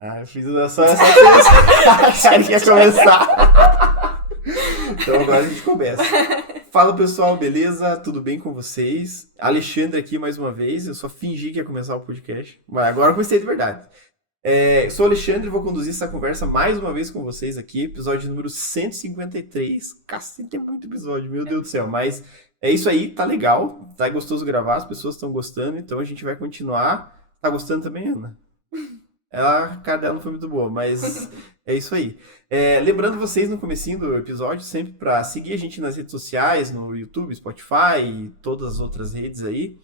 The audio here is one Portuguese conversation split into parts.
Eu fiz só essa vez. A gente quer começar. Então agora a gente começa. Fala pessoal, beleza? Tudo bem com vocês? Alexandre aqui mais uma vez. Eu só fingi que ia começar o podcast, mas agora eu comecei de verdade. Eu sou o Alexandre e vou conduzir essa conversa mais uma vez com vocês aqui. Episódio número 153. Cacete, tem muito episódio, meu Deus do céu. Mas é isso aí, tá legal. Tá gostoso gravar, as pessoas estão gostando. Então a gente vai continuar. Tá gostando também, Ana? A cara dela não foi muito boa, mas é isso aí. Lembrando vocês no comecinho do episódio, sempre para seguir a gente nas redes sociais, no YouTube, Spotify e todas as outras redes aí.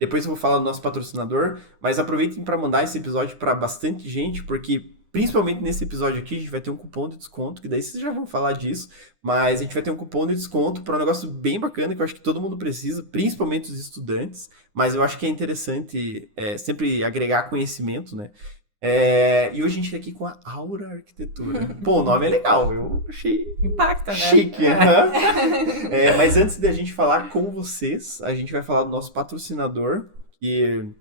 Depois eu vou falar do nosso patrocinador, mas aproveitem para mandar esse episódio para bastante gente, porque principalmente nesse episódio aqui a gente vai ter um cupom de desconto, que daí vocês já vão falar disso, mas a gente vai ter um cupom de desconto para um negócio bem bacana que eu acho que todo mundo precisa, principalmente os estudantes, mas eu acho que é interessante sempre agregar conhecimento, né? E hoje a gente tá aqui com a Aura Arquitetura. Pô, o nome é legal, eu achei impacta, né? Chique. Mas antes de a gente falar com vocês, a gente vai falar do nosso patrocinador, que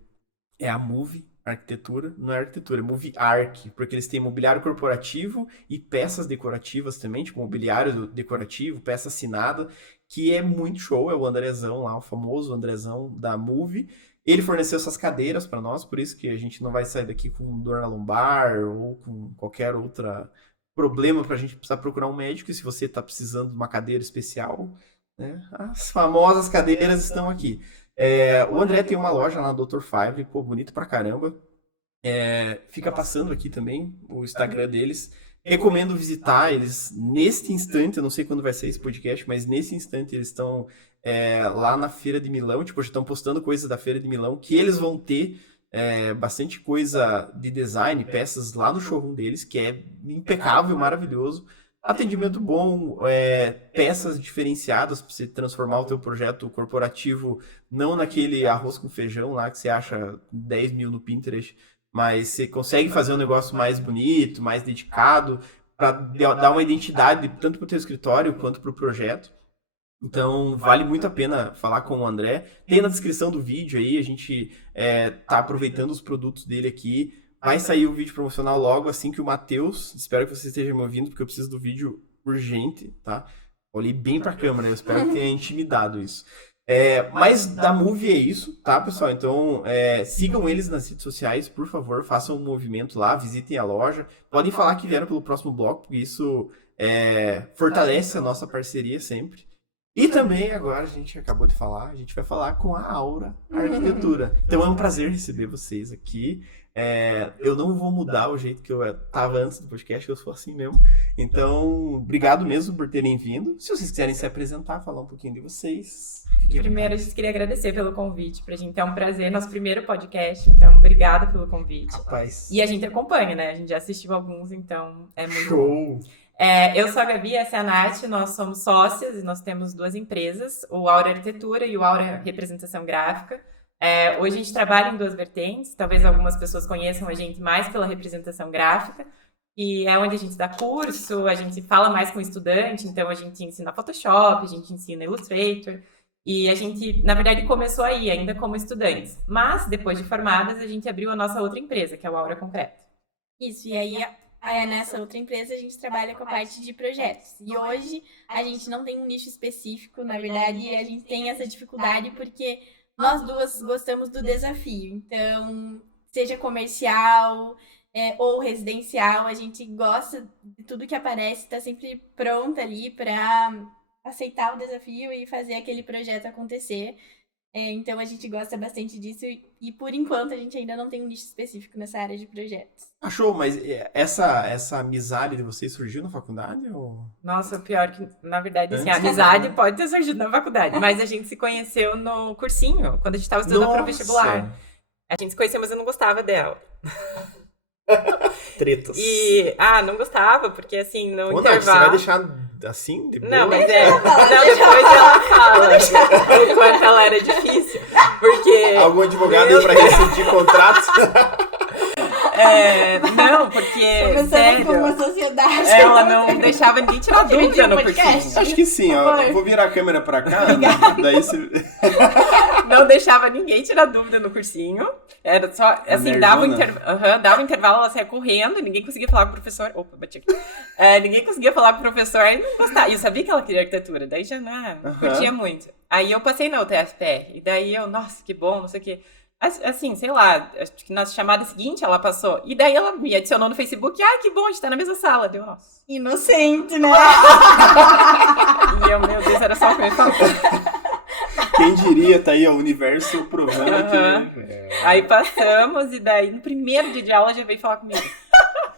é a Move Arquitetura. Não é arquitetura, é Move Arc, porque eles têm mobiliário corporativo e peças decorativas também, tipo mobiliário decorativo, peça assinada, que é muito show. É o Andrezão lá, o famoso Andrezão da Move. Ele forneceu essas cadeiras para nós, por isso que a gente não vai sair daqui com dor na lombar ou com qualquer outra problema para a gente precisar procurar um médico. E se você está precisando de uma cadeira especial, né, as famosas cadeiras estão aqui. O André tem uma loja lá na Dr. Five, pô, bonito pra caramba. Fica passando aqui também o Instagram deles. Recomendo visitar eles neste instante. Eu não sei quando vai ser esse podcast, mas nesse instante eles estão lá na Feira de Milão. Tipo, já estão postando coisas da Feira de Milão, que eles vão ter bastante coisa de design, peças lá no showroom deles, que é impecável, maravilhoso. Atendimento bom, peças diferenciadas para você transformar o teu projeto corporativo, não naquele arroz com feijão lá que você acha 10 mil no Pinterest, mas você consegue fazer um negócio mais bonito, mais dedicado, para dar uma identidade tanto para o teu escritório quanto para o projeto. Então, vale muito a pena falar com o André. Tem na descrição do vídeo aí, a gente tá aproveitando os produtos dele aqui. Vai sair o vídeo promocional logo assim que o Matheus, espero que você esteja me ouvindo, porque eu preciso do vídeo urgente, tá? Olhei bem pra câmera, eu espero que tenha intimidado isso. Mas da Move é isso, tá, pessoal? Então, sigam eles nas redes sociais, por favor, façam um movimento lá, visitem a loja. Podem falar que vieram pelo próximo bloco, porque isso fortalece a nossa parceria sempre. E também, agora, a gente acabou de falar, a gente vai falar com a Aura Arquitetura. Então é um prazer receber vocês aqui. Eu não vou mudar o jeito que eu estava antes do podcast, eu sou assim mesmo. Então, obrigado mesmo por terem vindo. Se vocês quiserem se apresentar, falar um pouquinho de vocês. Primeiro, a gente queria agradecer pelo convite. Pra gente é um prazer, nosso primeiro podcast. Então, obrigada pelo convite. Rapaz. E a gente acompanha, né? A gente já assistiu alguns, então é muito show. Bom. Eu sou a Gabi, essa é a Nath, nós somos sócias e nós temos duas empresas, o Aura Arquitetura e o Aura Representação Gráfica. Hoje a gente trabalha em duas vertentes, talvez algumas pessoas conheçam a gente mais pela representação gráfica, e é onde a gente dá curso, a gente fala mais com o estudante, então a gente ensina Photoshop, a gente ensina Illustrator, e a gente, na verdade, começou aí, ainda como estudantes, mas depois de formadas a gente abriu a nossa outra empresa, que é o Aura Concreto. Isso, e aí nessa outra empresa a gente trabalha com a parte de projetos. E hoje a gente não tem um nicho específico, na verdade a gente tem essa dificuldade porque nós duas gostamos do desafio. Então, seja comercial ou residencial, a gente gosta de tudo que aparece, está sempre pronta ali para aceitar o desafio e fazer aquele projeto acontecer. Então a gente gosta bastante disso e por enquanto a gente ainda não tem um nicho específico nessa área de projetos. Show, mas essa amizade de vocês surgiu na faculdade? Ou... Nossa, pior que, na verdade, assim, a amizade pode ter surgido na faculdade, mas a gente se conheceu no cursinho, quando a gente estava estudando para o vestibular. A gente se conheceu, mas eu não gostava dela. Tretas. Não gostava, porque assim, no intervalo... Nath, você vai deixar assim? Depois? Não, mas depois ela fala o quanto ela era difícil, porque... Algum advogado aí pra rescindir contrato? Não, porque, Começando sério, com uma sociedade. ela não deixava ninguém tirar dúvida no podcast. cursinho. Acho que sim, ó. Foi. Vou virar a câmera pra cá, daí você... Não deixava ninguém tirar dúvida no cursinho. Era só, assim, dava o intervalo, ela saia correndo, ninguém conseguia falar com o professor. Opa, bati aqui. Ninguém conseguia falar com o professor e não gostava. E eu sabia que ela queria arquitetura, daí já não curtia muito. Aí eu passei na UTFPR, e daí eu, nossa, que bom, não sei o quê. Assim, sei lá, acho que na chamada seguinte ela passou. E daí ela me adicionou no Facebook. Ai, que bom, a gente tá na mesma sala. Deu, nossa. Inocente, né? E eu, meu Deus, era só o que me faltou. Quem diria, tá aí, ó, o universo provando que... Aí passamos, e daí no primeiro dia de aula já veio falar comigo.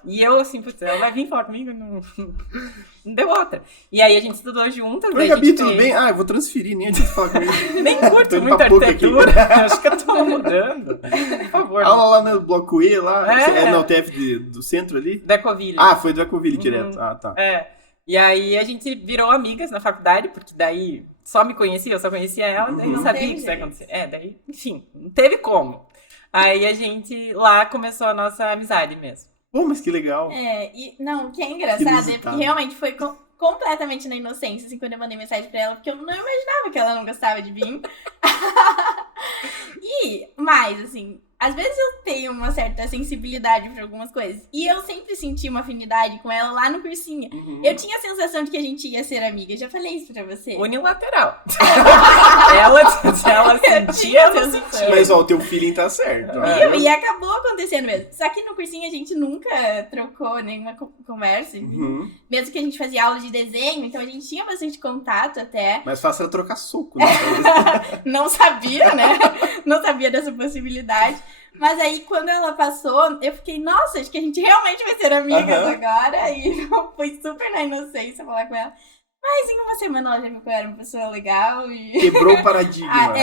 E eu, assim, putz, ela vai vir falar comigo? Não deu outra. E aí a gente estudou juntas. Oi, Gabi, tudo bem? Eu vou transferir, nem adianta falar comigo. Nem curto Tô indo muito pra PUC arquitetura. Acho que eu tô mudando. Por favor. Aula lá no Bloco E, lá, É. na UTF do centro ali? Decoville. Foi do Ecoville direto. Tá. E aí a gente virou amigas na faculdade, porque daí só me conhecia, eu só conhecia ela, daí não sabia o que ia acontecer. Daí, enfim, não teve como. Aí a gente lá começou a nossa amizade mesmo. Pô, mas que legal. O que é engraçado é porque realmente foi completamente na inocência, assim, quando eu mandei mensagem pra ela, porque eu não imaginava que ela não gostava de mim. Mas, assim, às vezes eu tenho uma certa sensibilidade pra algumas coisas. E eu sempre senti uma afinidade com ela lá no cursinho. Eu tinha a sensação de que a gente ia ser amiga. Já falei isso pra você. Unilateral. ela sentia, eu sentia. Mas, ó, o teu feeling tá certo. E acabou acontecendo mesmo. Só que no cursinho a gente nunca trocou nenhuma conversa. Mesmo que a gente fazia aula de desenho, então a gente tinha bastante contato até. Mais fácil era trocar soco, né? Não sabia, né? Não sabia dessa possibilidade. Mas aí, quando ela passou, eu fiquei, nossa, acho que a gente realmente vai ser amigas agora. E fui super na inocência falar com ela. Mas em uma semana ela já viu que eu era uma pessoa legal e... Quebrou o paradigma.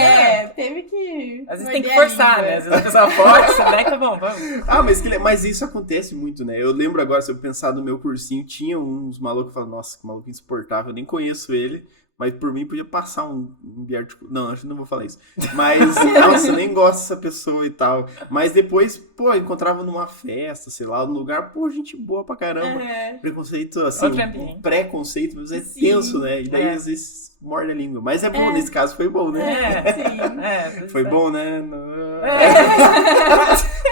Teve que... Às vezes tem que forçar, né? Às vezes a pessoa força, né? Tá bom, vamos. Mas isso acontece muito, né? Eu lembro agora, se eu pensar no meu cursinho, tinha uns malucos que falavam, nossa, que maluco insuportável, eu nem conheço ele. Mas por mim podia passar um biarticulado. Não, acho que não vou falar isso. Mas, nossa, nem gosto dessa pessoa e tal. Mas depois, pô, encontrava numa festa, sei lá, num lugar, pô, gente boa pra caramba. Preconceito, assim, preconceito, mas é tenso, né? E daí, às vezes, morde a língua. Mas é bom, nesse caso foi bom, né? Sim. Foi bom, né?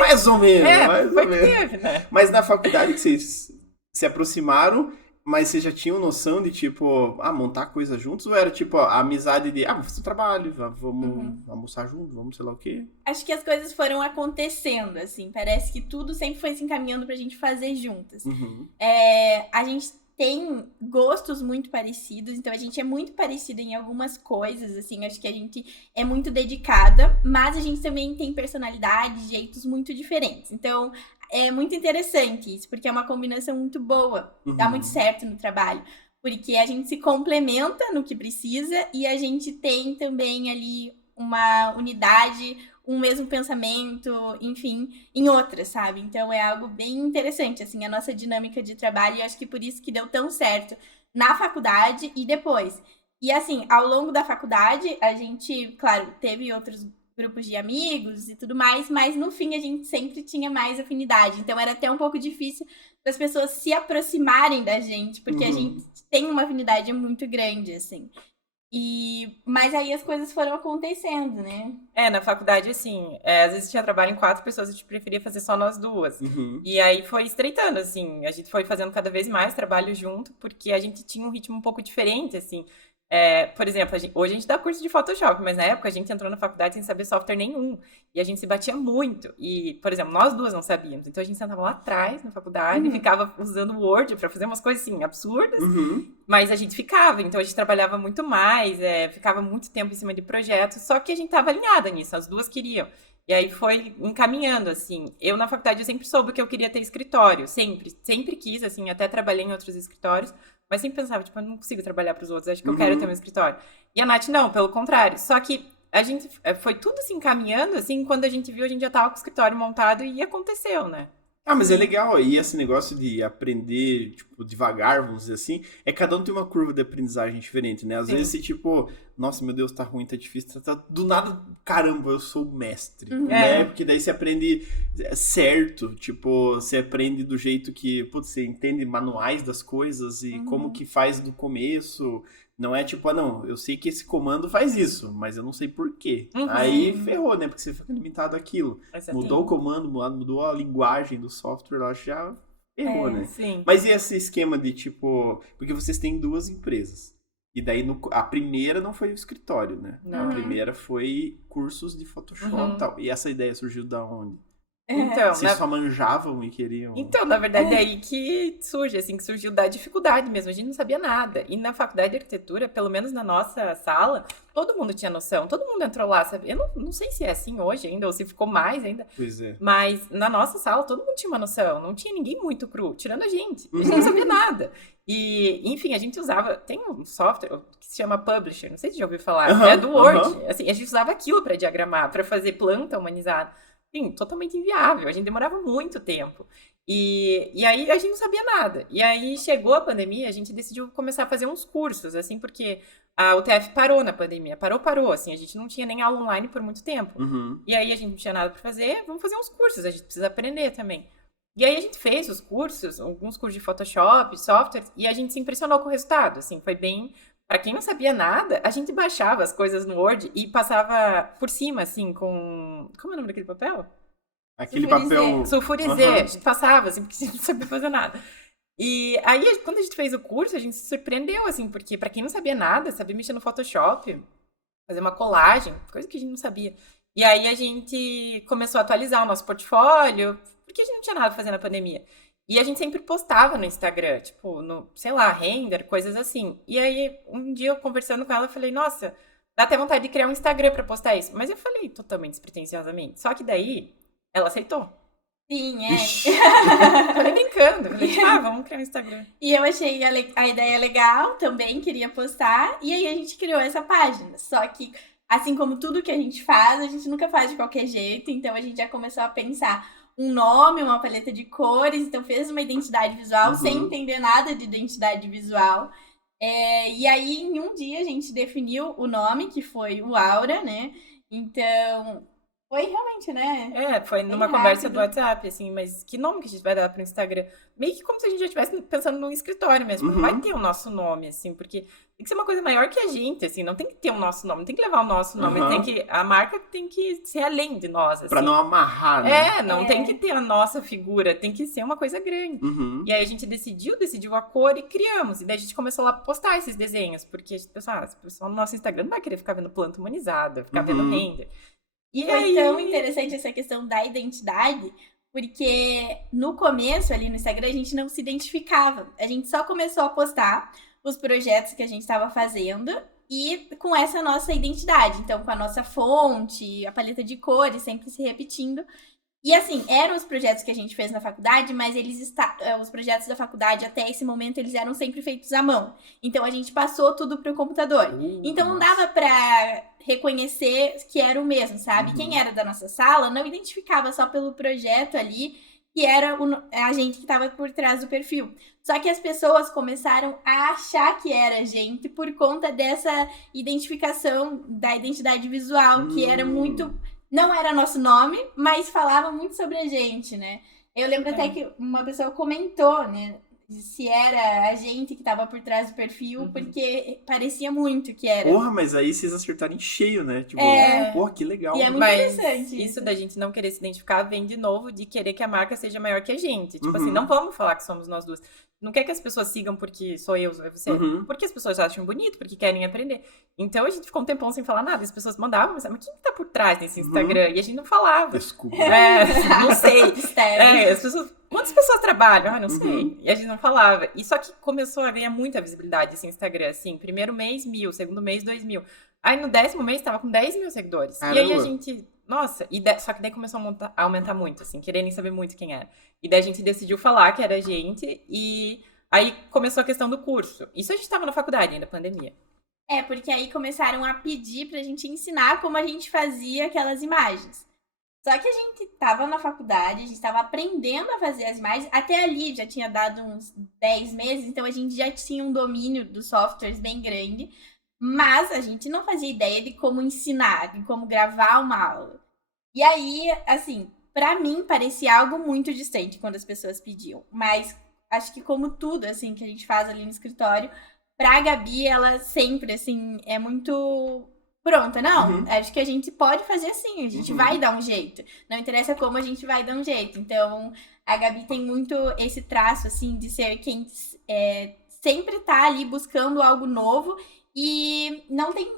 Mais ou menos, mais ou menos. Teve, né? Mas na faculdade que vocês se aproximaram, mas vocês já tinham noção de, tipo, montar coisa juntos? Ou era, tipo, a amizade de, vamos fazer o trabalho, vamos almoçar junto, vamos sei lá o quê? Acho que as coisas foram acontecendo, assim. Parece que tudo sempre foi se encaminhando pra gente fazer juntas. A gente tem gostos muito parecidos, então a gente é muito parecida em algumas coisas, assim. Acho que a gente é muito dedicada, mas a gente também tem personalidades, jeitos muito diferentes. Então... é muito interessante isso, porque é uma combinação muito boa. Dá muito certo no trabalho. Porque a gente se complementa no que precisa e a gente tem também ali uma unidade, um mesmo pensamento, enfim, em outras, sabe? Então é algo bem interessante, assim, a nossa dinâmica de trabalho. E acho que por isso que deu tão certo na faculdade e depois. E assim, ao longo da faculdade, a gente, claro, teve outros grupos de amigos e tudo mais, mas no fim a gente sempre tinha mais afinidade, então era até um pouco difícil das pessoas se aproximarem da gente, porque a gente tem uma afinidade muito grande, assim. Mas aí as coisas foram acontecendo, né? Na faculdade, assim, às vezes tinha trabalho em 4 pessoas, a gente preferia fazer só nós duas. E aí foi estreitando, assim, a gente foi fazendo cada vez mais trabalho junto, porque a gente tinha um ritmo um pouco diferente, assim. Por exemplo, hoje a gente dá curso de Photoshop, mas na época a gente entrou na faculdade sem saber software nenhum. E a gente se batia muito. E, por exemplo, nós duas não sabíamos. Então a gente sentava lá atrás na faculdade e ficava usando o Word pra fazer umas coisas assim, absurdas. Mas a gente ficava. Então a gente trabalhava muito mais, ficava muito tempo em cima de projetos. Só que a gente tava alinhada nisso, as duas queriam. E aí foi encaminhando, assim. Eu, na faculdade, eu sempre soube que eu queria ter escritório. Sempre quis, assim, até trabalhei em outros escritórios. Mas sempre pensava, tipo, eu não consigo trabalhar pros outros, acho que eu quero ter um escritório. E a Nath, não, pelo contrário. Só que a gente foi tudo se encaminhando, assim, quando a gente viu, a gente já tava com o escritório montado e aconteceu, né? Ah, mas é legal aí esse negócio de aprender, tipo, devagar, vamos dizer assim. É cada um tem uma curva de aprendizagem diferente, né? Às Sim. vezes você, tipo, nossa, meu Deus, tá ruim, tá difícil, do nada, caramba, eu sou o mestre, né? É. Porque daí você aprende certo, tipo, você aprende do jeito que, putz, você entende manuais das coisas e como que faz do começo. Não é tipo, ah, não, eu sei que esse comando faz isso, mas eu não sei por quê. Aí ferrou, né? Porque você fica limitado àquilo. Mudou o comando, mudou a linguagem do software, lá já ferrou, né? Sim. Mas e esse esquema de tipo. Porque vocês têm duas empresas. E daí a primeira não foi o escritório, né? Não. A primeira foi cursos de Photoshop e tal. E essa ideia surgiu da onde? Então, Vocês só manjavam e queriam. Então, na verdade, é aí que surge, assim, que surgiu da dificuldade mesmo. A gente não sabia nada. E na faculdade de arquitetura, pelo menos na nossa sala, todo mundo tinha noção. Todo mundo entrou lá, sabe? Eu não sei se é assim hoje ainda, ou se ficou mais ainda. Pois é. Mas na nossa sala, todo mundo tinha uma noção. Não tinha ninguém muito cru, tirando a gente. A gente não sabia nada. E, enfim, a gente usava... Tem um software que se chama Publisher, não sei se já ouviu falar. É do Word. Assim, a gente usava aquilo para diagramar, para fazer planta humanizada. Sim, totalmente inviável. A gente demorava muito tempo. E aí a gente não sabia nada. E aí chegou a pandemia, a gente decidiu começar a fazer uns cursos, assim, porque a UTF parou na pandemia. Parou, assim. A gente não tinha nem aula online por muito tempo. E aí a gente não tinha nada para fazer, vamos fazer uns cursos. A gente precisa aprender também. E aí a gente fez os cursos, alguns cursos de Photoshop, software, e a gente se impressionou com o resultado, assim. Foi bem... Pra quem não sabia nada, a gente baixava as coisas no Word e passava por cima, assim, com... Como é o nome daquele papel? Aquele papel... Sulfurizê. A gente passava, assim, porque a gente não sabia fazer nada. E aí, quando a gente fez o curso, a gente se surpreendeu, assim, porque pra quem não sabia nada, sabia mexer no Photoshop, fazer uma colagem, coisa que a gente não sabia. E aí a gente começou a atualizar o nosso portfólio, porque a gente não tinha nada pra fazer na pandemia. E a gente sempre postava no Instagram, tipo, no, sei lá, render, coisas assim. E aí, um dia eu conversando com ela, eu falei, nossa, dá até vontade de criar um Instagram pra postar isso. Mas eu falei totalmente despretensiosamente. Só que daí, ela aceitou. Sim, Falei brincando, falei, tipo, vamos criar um Instagram. E eu achei a ideia legal, também queria postar, e aí a gente criou essa página. Só que, assim como tudo que a gente nunca faz de qualquer jeito, então a gente já começou a pensar um nome, uma paleta de cores, então fez uma identidade visual sem entender nada de identidade visual. E aí, em um dia, a gente definiu o nome, que foi o Aura, né? Então, foi realmente, né? Foi numa conversa do WhatsApp, assim, mas que nome que a gente vai dar pro Instagram? Meio que como se a gente já estivesse pensando num escritório mesmo. Não vai ter o nosso nome, assim, porque tem que ser uma coisa maior que a gente, assim, não tem que ter o nosso nome, não tem que levar o nosso nome, a marca tem que ser além de nós, assim. Pra não amarrar, né? Não tem que ter a nossa figura, tem que ser uma coisa grande. E aí a gente decidiu a cor e criamos. E daí a gente começou lá a postar esses desenhos, porque a gente pensou, o pessoal no nosso Instagram não vai querer ficar vendo planta humanizada, ficar vendo render. E foi tão interessante essa questão da identidade, porque no começo, ali no Instagram, a gente não se identificava. A gente só começou a postar os projetos que a gente estava fazendo e com essa nossa identidade. Então, com a nossa fonte, a paleta de cores sempre se repetindo. E assim, eram os projetos que a gente fez na faculdade, mas os projetos da faculdade até esse momento, eles eram sempre feitos à mão. Então, a gente passou tudo pro computador. Então, não dava pra reconhecer que era o mesmo, sabe? Quem era da nossa sala não identificava só pelo projeto ali, que era a gente que estava por trás do perfil. Só que as pessoas começaram a achar que era a gente por conta dessa identificação da identidade visual, que era muito... Não era nosso nome, mas falava muito sobre a gente, né? Eu lembro até que uma pessoa comentou, né? Se era a gente que tava por trás do perfil, porque parecia muito que era. Porra, mas aí vocês acertaram em cheio, né? Tipo, porra, que legal. E é muito interessante. Isso da gente não querer se identificar vem de novo de querer que a marca seja maior que a gente. Tipo assim, não vamos falar que somos nós duas. Não quer que as pessoas sigam porque sou eu, é você. Porque as pessoas acham bonito, porque querem aprender. Então a gente ficou um tempão sem falar nada. As pessoas mandavam, mas quem que tá por trás desse Instagram? E a gente não falava. Desculpa. Não sei. As pessoas... Quantas pessoas trabalham? Não sei. E a gente não falava. E só que começou a ganhar muita visibilidade esse Instagram, assim. Primeiro mês, 1.000. Segundo mês, 2.000. Aí no 10º mês tava com 10 mil seguidores. Caramba. E aí a gente... Nossa, só que daí começou a aumentar muito, assim, querendo saber muito quem era. E daí a gente decidiu falar que era a gente, e aí começou a questão do curso. Isso a gente tava na faculdade ainda, pandemia. Porque aí começaram a pedir pra gente ensinar como a gente fazia aquelas imagens. Só que a gente tava na faculdade, a gente tava aprendendo a fazer as imagens. Até ali já tinha dado uns 10 meses, então a gente já tinha um domínio dos softwares bem grande. Mas a gente não fazia ideia de como ensinar, de como gravar uma aula. E aí, assim, pra mim parecia algo muito distante quando as pessoas pediam. Mas acho que como tudo, assim, que a gente faz ali no escritório, pra Gabi, ela sempre, assim, é muito pronta. Não, acho que a gente pode fazer assim, a gente vai dar um jeito. Não interessa como, a gente vai dar um jeito. Então, a Gabi tem muito esse traço, assim, de ser quem sempre tá ali buscando algo novo e não tem...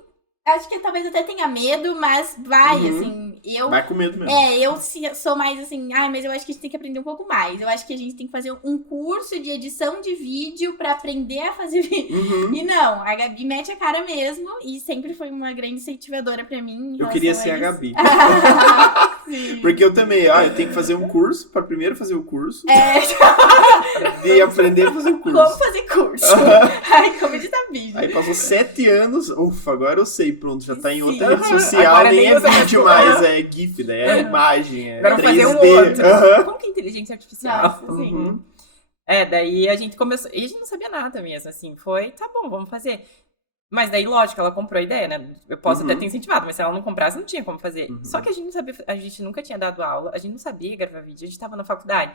Acho que talvez até tenha medo, mas vai, assim, Vai com medo mesmo. eu sou mais assim, mas eu acho que a gente tem que aprender um pouco mais. Eu acho que a gente tem que fazer um curso de edição de vídeo pra aprender a fazer vídeo. E não, a Gabi mete a cara mesmo e sempre foi uma grande incentivadora pra mim. Eu queria ser a Gabi. Sim. Porque eu também, eu tenho que fazer um curso, pra primeiro fazer o curso. E aprender a fazer o curso. Como fazer curso. Ai, como editar vídeo. Aí passou 7 anos, ufa, agora eu sei, pronto, já tá em outra Sim. rede social, Agora nem nem é usa vídeo mais, é GIF, né? É imagem, é Agora 3D. fazer um outro. Como que é inteligência artificial? Nossa, Assim. Daí a gente começou. E a gente não sabia nada mesmo, assim. Foi, tá bom, vamos fazer. Mas daí, lógico, ela comprou a ideia, né? Eu posso até ter incentivado, mas se ela não comprasse, não tinha como fazer. Só que a gente não sabia, a gente nunca tinha dado aula, a gente não sabia gravar vídeo, a gente tava na faculdade.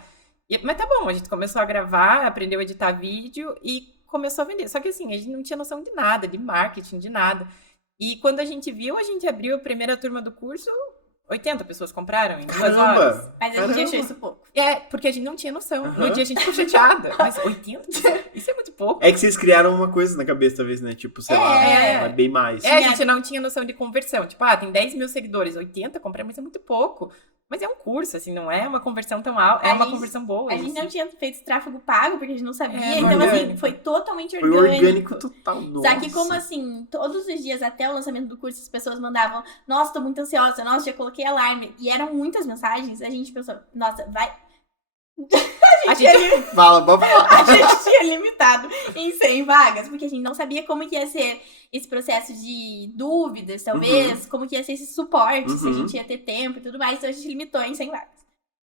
Mas tá bom, a gente começou a gravar, aprendeu a editar vídeo e começou a vender. Só que assim, a gente não tinha noção de nada, de marketing, de nada. E quando a gente viu, a gente abriu a primeira turma do curso, 80 pessoas compraram em 2 horas. Caramba! Mas a gente achou isso pouco. Porque a gente não tinha noção. No dia a gente ficou chateada. Mas 80? Isso é muito pouco. É que vocês criaram uma coisa na cabeça, talvez, né? Tipo, sei lá, é bem mais. A gente não tinha noção de conversão. Tipo, tem 10 mil seguidores, 80 compraram, mas é muito pouco. Mas é um curso, assim, não é uma conversão tão alta, é uma conversão boa. A gente assim. não tinha feito tráfego pago, porque a gente não sabia. Então, orgânico. assim, foi totalmente Foi orgânico total, nossa. Só que como, assim, todos os dias até o lançamento do curso, as pessoas mandavam, nossa, tô muito ansiosa, nossa, já coloquei alarme. E eram muitas mensagens, a gente pensou, nossa, vai... Fala, vamos falar. A gente tinha limitado em 100 vagas, porque a gente não sabia como que ia ser esse processo de dúvidas, talvez, como que ia ser esse suporte, se a gente ia ter tempo e tudo mais, então a gente limitou em 100 vagas.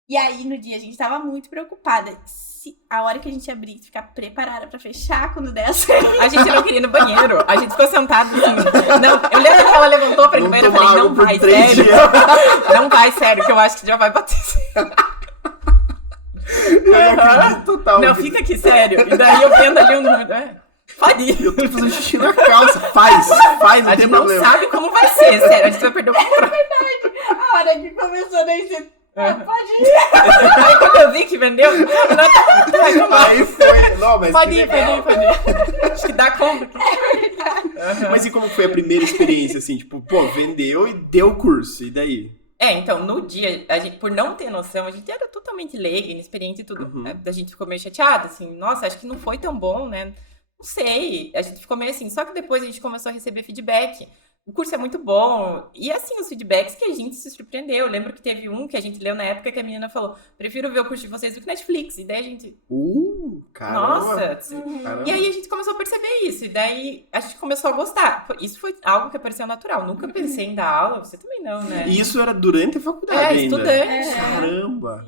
E aí, no dia, a gente tava muito preocupada. Se a hora que a gente abrir, ficar preparada pra fechar quando der certo. A gente não queria ir no banheiro, a gente ficou sentado assim. Não, eu lembro que ela levantou pra ir no banheiro, eu falei, não vai, sério. Não vai, sério, que eu acho que já vai bater. Eu não acredito total. Não, fica aqui, sério. E daí eu vendo ali um número. Pode ir. Eu tô fazendo xixi na calça. Faz, não A tem gente não problema. sabe como vai ser, sério. A gente vai perder o controle. A hora que começou, daí você... pode ir. Aí quando eu vi que vendeu, Aí foi. Não, mas pode que ir, legal. pode ir. Acho que dá conta. Mas e como foi a primeira experiência, assim? Tipo, vendeu e deu o curso. E daí? Então, no dia, a gente, por não ter noção, a gente era totalmente leiga, inexperiente e tudo. A gente ficou meio chateada, assim, nossa, acho que não foi tão bom, né? Não sei, a gente ficou meio assim. Só que depois a gente começou a receber feedback. O curso é muito bom. E assim, os feedbacks que a gente se surpreendeu. Eu lembro que teve um que a gente leu na época que a menina falou, prefiro ver o curso de vocês do que Netflix. E daí a gente... Caramba. Nossa! Caramba. E aí a gente começou a perceber isso. E daí a gente começou a gostar. Isso foi algo que apareceu natural. Nunca pensei em dar aula. Você também não, né? E isso era durante a faculdade ainda? Estudante. Caramba.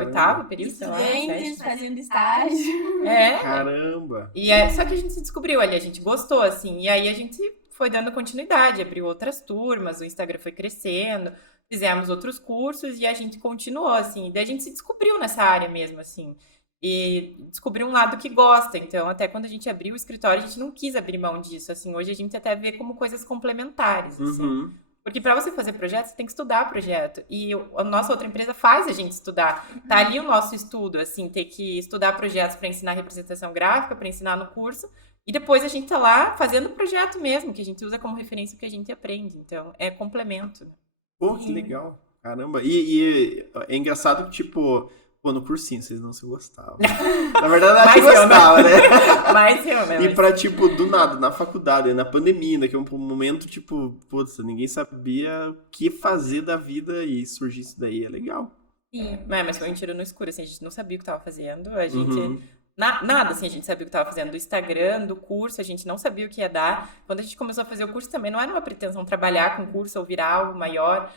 Oitavo período, sei lá. Estudantes sétimo. fazendo estágio. Caramba. E só que a gente se descobriu ali, a gente gostou, assim. E aí a gente foi dando continuidade, abriu outras turmas, o Instagram foi crescendo, fizemos outros cursos e a gente continuou, assim. E daí a gente se descobriu nessa área mesmo, assim. E descobriu um lado que gosta. Então, até quando a gente abriu o escritório, a gente não quis abrir mão disso, assim. Hoje a gente até vê como coisas complementares, assim. Porque para você fazer projeto, você tem que estudar projeto. E a nossa outra empresa faz a gente estudar. Tá ali o nosso estudo, assim, ter que estudar projetos para ensinar representação gráfica, para ensinar no curso. E depois a gente tá lá fazendo o projeto mesmo, que a gente usa como referência o que a gente aprende. Então, é complemento. Pô, que legal. Caramba. E é engraçado que, tipo... Pô, no cursinho vocês não se gostavam. Na verdade, ela que gostava, né? Mas eu, né? E pra, tipo, do nada, na faculdade, na pandemia, que é um momento, tipo, putz, ninguém sabia o que fazer da vida e surgir isso daí. É legal. Sim, mas foi um tiro no escuro, assim, a gente não sabia o que tava fazendo, a gente... Nada, assim, a gente sabia o que tava fazendo do Instagram, do curso, a gente não sabia o que ia dar. Quando a gente começou a fazer o curso também, não era uma pretensão trabalhar com o curso ou virar algo maior.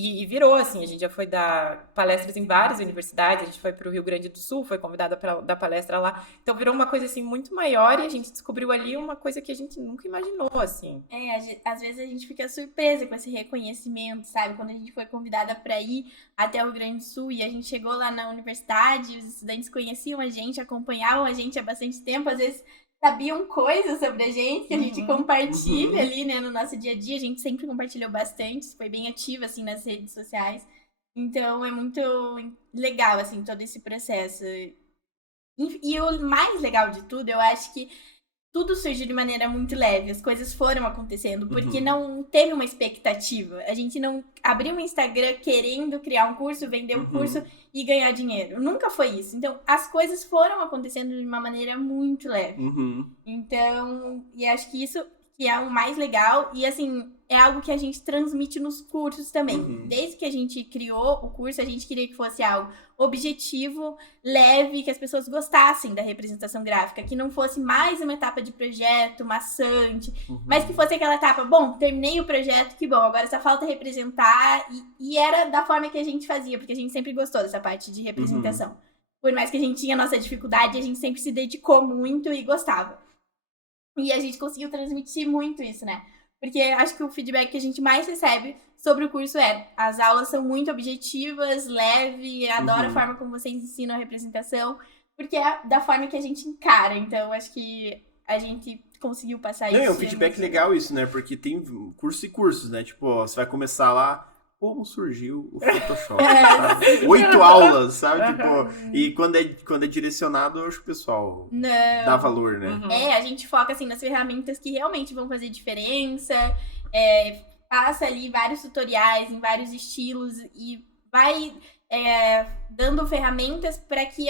E virou, assim, a gente já foi dar palestras em várias universidades, a gente foi para o Rio Grande do Sul, foi convidada para dar palestra lá. Então virou uma coisa, assim, muito maior e a gente descobriu ali uma coisa que a gente nunca imaginou, assim. Às vezes a gente fica surpresa com esse reconhecimento, sabe? Quando a gente foi convidada para ir até o Rio Grande do Sul e a gente chegou lá na universidade, os estudantes conheciam a gente, acompanhavam a gente há bastante tempo, às vezes sabiam coisas sobre a gente que a gente compartilha ali, né, no nosso dia a dia. A gente sempre compartilhou bastante, foi bem ativa, assim, nas redes sociais. Então, é muito legal, assim, todo esse processo. E o mais legal de tudo, eu acho que tudo surgiu de maneira muito leve, as coisas foram acontecendo, porque não teve uma expectativa. A gente não abriu um Instagram querendo criar um curso, vender um curso e ganhar dinheiro. Nunca foi isso. Então, as coisas foram acontecendo de uma maneira muito leve. Então, e acho que isso que é o mais legal. E, assim, é algo que a gente transmite nos cursos também. Desde que a gente criou o curso, a gente queria que fosse algo objetivo, leve, que as pessoas gostassem da representação gráfica, que não fosse mais uma etapa de projeto maçante, mas que fosse aquela etapa, bom, terminei o projeto, que bom, agora só falta representar, e era da forma que a gente fazia, porque a gente sempre gostou dessa parte de representação. Por mais que a gente tinha nossa dificuldade, a gente sempre se dedicou muito e gostava. E a gente conseguiu transmitir muito isso, né? Porque acho que o feedback que a gente mais recebe sobre o curso as aulas são muito objetivas, leve, adoro a forma como vocês ensinam a representação, porque é da forma que a gente encara. Então, acho que a gente conseguiu passar isso. É um feedback legal isso, né? Porque tem cursos e cursos, né? Tipo, ó, você vai começar lá, como surgiu o Photoshop, sabe? 8 aulas, sabe? Tipo, e quando é direcionado, eu acho que o pessoal dá valor, né? A gente foca, assim, nas ferramentas que realmente vão fazer diferença, passa ali vários tutoriais em vários estilos e vai dando ferramentas para que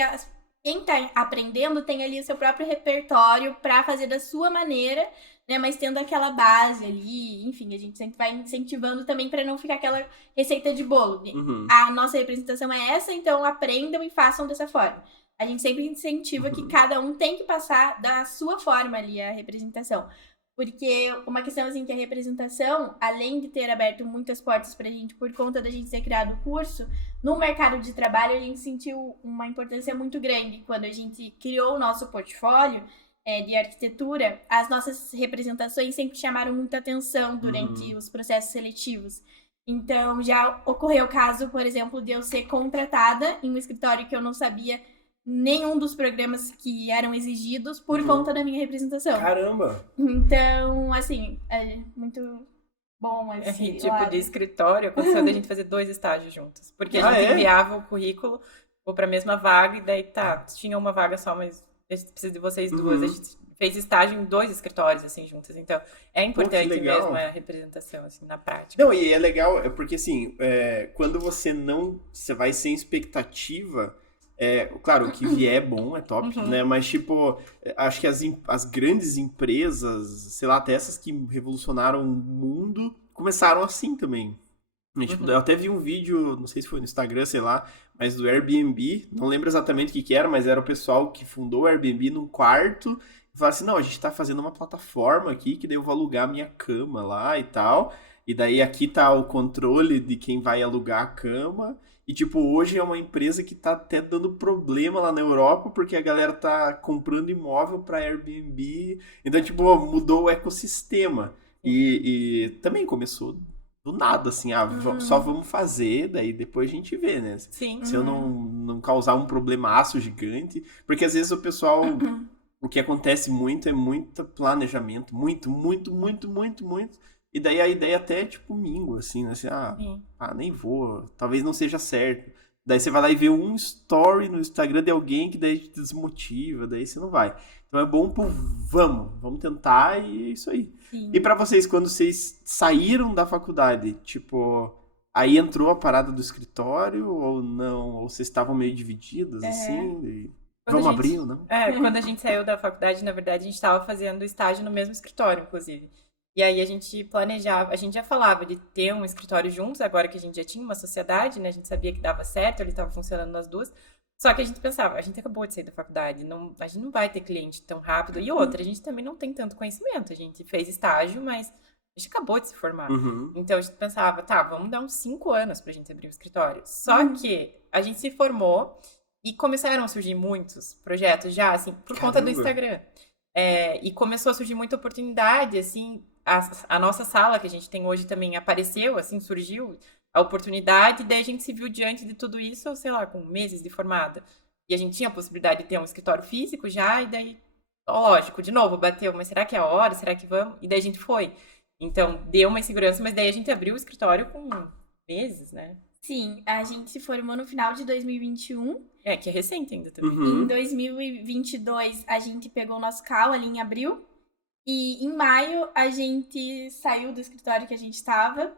quem está aprendendo tenha ali o seu próprio repertório para fazer da sua maneira, né? Mas tendo aquela base ali, enfim, a gente sempre vai incentivando também para não ficar aquela receita de bolo. A nossa representação é essa, então aprendam e façam dessa forma. A gente sempre incentiva que cada um tem que passar da sua forma ali a representação. Porque uma questão, assim, que a representação, além de ter aberto muitas portas pra gente por conta da gente ter criado o curso, no mercado de trabalho a gente sentiu uma importância muito grande. Quando a gente criou o nosso portfólio de arquitetura, as nossas representações sempre chamaram muita atenção durante os processos seletivos. Então, já ocorreu o caso, por exemplo, de eu ser contratada em um escritório que eu não sabia nenhum dos programas que eram exigidos por conta da minha representação. Caramba! Então, assim, é muito bom esse tipo de escritório, aconteceu da gente fazer 2 estágios juntos. Porque a gente enviava o currículo para a mesma vaga e daí tinha uma vaga só, mas a gente precisa de vocês duas. A gente fez estágio em 2 escritórios, assim, juntas. Então, é importante mesmo a representação, assim, na prática. Não, e é legal, porque assim, quando você vai sem expectativa... claro, o que vier é bom, é top, né? Mas, tipo, acho que as grandes empresas, sei lá, até essas que revolucionaram o mundo, começaram assim também. E, tipo, eu até vi um vídeo, não sei se foi no Instagram, sei lá, mas do Airbnb, não lembro exatamente o que era, mas era o pessoal que fundou o Airbnb num quarto, e falava assim, não, a gente tá fazendo uma plataforma aqui, que daí eu vou alugar minha cama lá e tal, e daí aqui tá o controle de quem vai alugar a cama. E, tipo, hoje é uma empresa que tá até dando problema lá na Europa, porque a galera tá comprando imóvel pra Airbnb. Então, tipo, mudou o ecossistema. E também começou do nada, assim, só vamos fazer, daí depois a gente vê, né? Sim. Se eu não causar um problemaço gigante. Porque, às vezes, o pessoal... O que acontece muito é muito planejamento. Muito, muito, muito, muito, muito. E daí a ideia até, tipo, mingua, assim, né? Assim, nem vou, talvez não seja certo. Daí você vai lá e vê um story no Instagram de alguém que daí te desmotiva, daí você não vai. Então é bom, vamos tentar e é isso aí. Sim. E pra vocês, quando vocês saíram da faculdade, tipo, aí entrou a parada do escritório ou não? Ou vocês estavam meio divididas, assim? Vamos abrir ou não? Quando a gente saiu da faculdade, na verdade, a gente estava fazendo estágio no mesmo escritório, inclusive. E aí a gente planejava, a gente já falava de ter um escritório juntos, agora que a gente já tinha uma sociedade, né? A gente sabia que dava certo, ele estava funcionando nas duas. Só que a gente pensava, a gente acabou de sair da faculdade, a gente não vai ter cliente tão rápido. E outra, a gente também não tem tanto conhecimento. A gente fez estágio, mas A gente acabou de se formar. Uhum. Então, a gente pensava, tá, vamos dar uns 5 anos pra gente abrir o escritório. Só que a gente se formou e começaram a surgir muitos projetos já, assim, por conta do Caramba. Instagram. E começou a surgir muita oportunidade, assim, a nossa sala que a gente tem hoje também apareceu, assim, surgiu a oportunidade, e daí a gente se viu diante de tudo isso, sei lá, com meses de formada. E a gente tinha a possibilidade de ter um escritório físico já, e daí, lógico, de novo, bateu, mas será que é a hora? Será que vamos? E daí a gente foi. Então, deu uma insegurança, mas daí a gente abriu o escritório com meses, né? Sim, a gente se formou no final de 2021. Que é recente ainda também. Uhum. Em 2022, a gente pegou o nosso carro ali em abril. E em maio, a gente saiu do escritório que a gente estava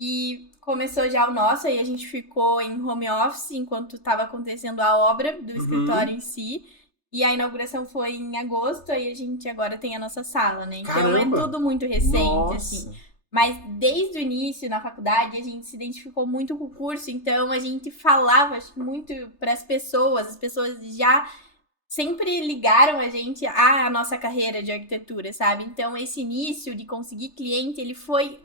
e começou já o nosso. Aí a gente ficou em home office enquanto estava acontecendo a obra do escritório em si. E a inauguração foi em agosto, aí a gente agora tem a nossa sala, né? Então Caramba! é tudo muito recente, Nossa. assim. Mas desde o início, na faculdade, a gente se identificou muito com o curso, então a gente falava muito para as pessoas já sempre ligaram a gente à nossa carreira de arquitetura, sabe? Então esse início de conseguir cliente, ele foi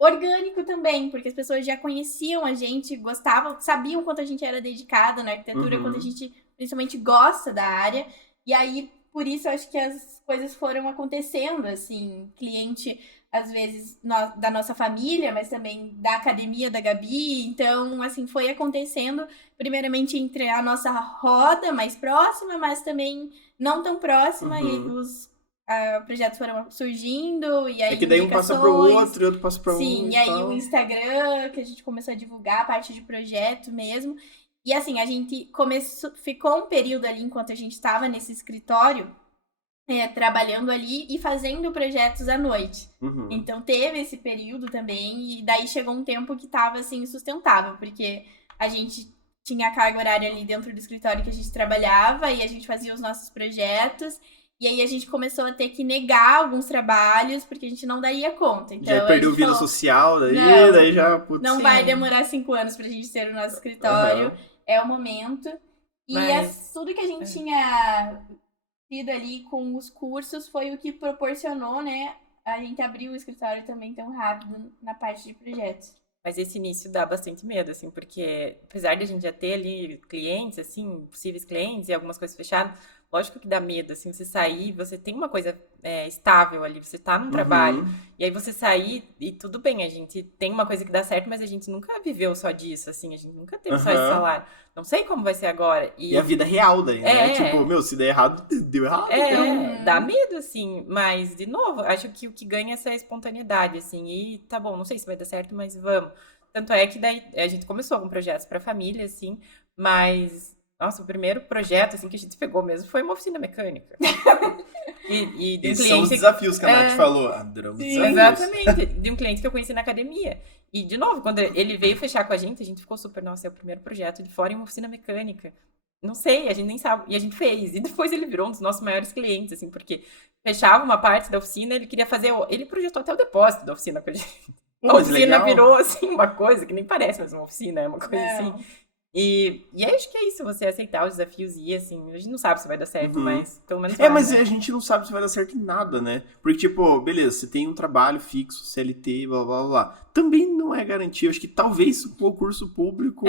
orgânico também, porque as pessoas já conheciam a gente, gostavam, sabiam quanto a gente era dedicada na arquitetura, quanto a gente principalmente gosta da área. E aí, por isso, eu acho que as coisas foram acontecendo, assim, cliente, às vezes, da nossa família, mas também da academia da Gabi. Então, assim, foi acontecendo, primeiramente, entre a nossa roda mais próxima, mas também não tão próxima, e os projetos foram surgindo, e aí É que daí um passa pro outro e outro passa pra Sim, um. e aí tal. o Instagram, que a gente começou a divulgar a parte de projeto mesmo. E assim, a gente ficou um período ali enquanto a gente estava nesse escritório, trabalhando ali e fazendo projetos à noite. Uhum. Então teve esse período também, e daí chegou um tempo que estava assim, insustentável, porque a gente tinha a carga horária ali dentro do escritório que a gente trabalhava e a gente fazia os nossos projetos. E aí a gente começou a ter que negar alguns trabalhos, porque a gente não daria conta. Então, Já perdeu vida falou, social, não, daí já... Putz, não Sim. vai demorar 5 anos pra gente ter o nosso escritório. É o momento. E Mas- tudo que a gente tinha tido ali com os cursos foi o que proporcionou, né, a gente abrir o escritório também tão rápido na parte de projetos. Mas esse início dá bastante medo, assim, porque apesar de a gente já ter ali clientes, assim, possíveis clientes e algumas coisas fechadas, lógico que dá medo, assim, você sair, você tem uma coisa estável ali, você tá num trabalho, e aí você sair, e tudo bem, a gente tem uma coisa que dá certo, mas a gente nunca viveu só disso, assim, a gente nunca teve só esse salário. Não sei como vai ser agora. E a vida real daí, né? Tipo, meu, se der errado, deu errado. Dá medo, assim, mas, de novo, acho que o que ganha é essa espontaneidade, assim, e tá bom, não sei se vai dar certo, mas vamos. Tanto é que daí a gente começou com projetos pra família, assim, mas, nossa, o primeiro projeto, assim, que a gente pegou mesmo foi uma oficina mecânica. E de um Esses são os cliente... desafios que a Nath falou. Adoramos desafios. Exatamente, de um cliente que eu conheci na academia. E, de novo, quando ele veio fechar com a gente ficou super, nossa, é o primeiro projeto de fora em uma oficina mecânica. Não sei, a gente nem sabe. E a gente fez. E depois ele virou um dos nossos maiores clientes, assim, porque fechava uma parte da oficina, ele queria fazer... Ele projetou até o depósito da oficina com a gente. Pô, A que oficina legal. virou, assim, uma coisa que nem parece mais uma oficina, é uma coisa Não. assim. E acho que é isso, você aceitar os desafios e, assim, a gente não sabe se vai dar certo, mas pelo menos vai, Mas né? a gente não sabe se vai dar certo em nada, né? Porque, tipo, beleza, você tem um trabalho fixo, CLT, blá, blá, blá. Também não é garantia. Acho que talvez o concurso público,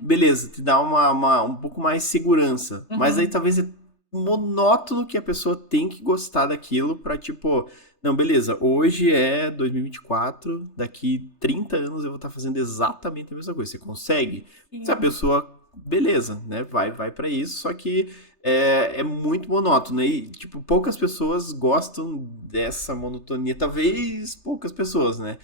beleza, te dá um pouco mais segurança. Mas aí talvez é monótono que a pessoa tem que gostar daquilo pra, tipo... Não, beleza, hoje é 2024, daqui 30 anos eu vou estar fazendo exatamente a mesma coisa. Você consegue? Sim. Se a pessoa, beleza, né, vai pra isso, só que é muito monótono. E, tipo, poucas pessoas gostam dessa monotonia. Talvez poucas pessoas, né?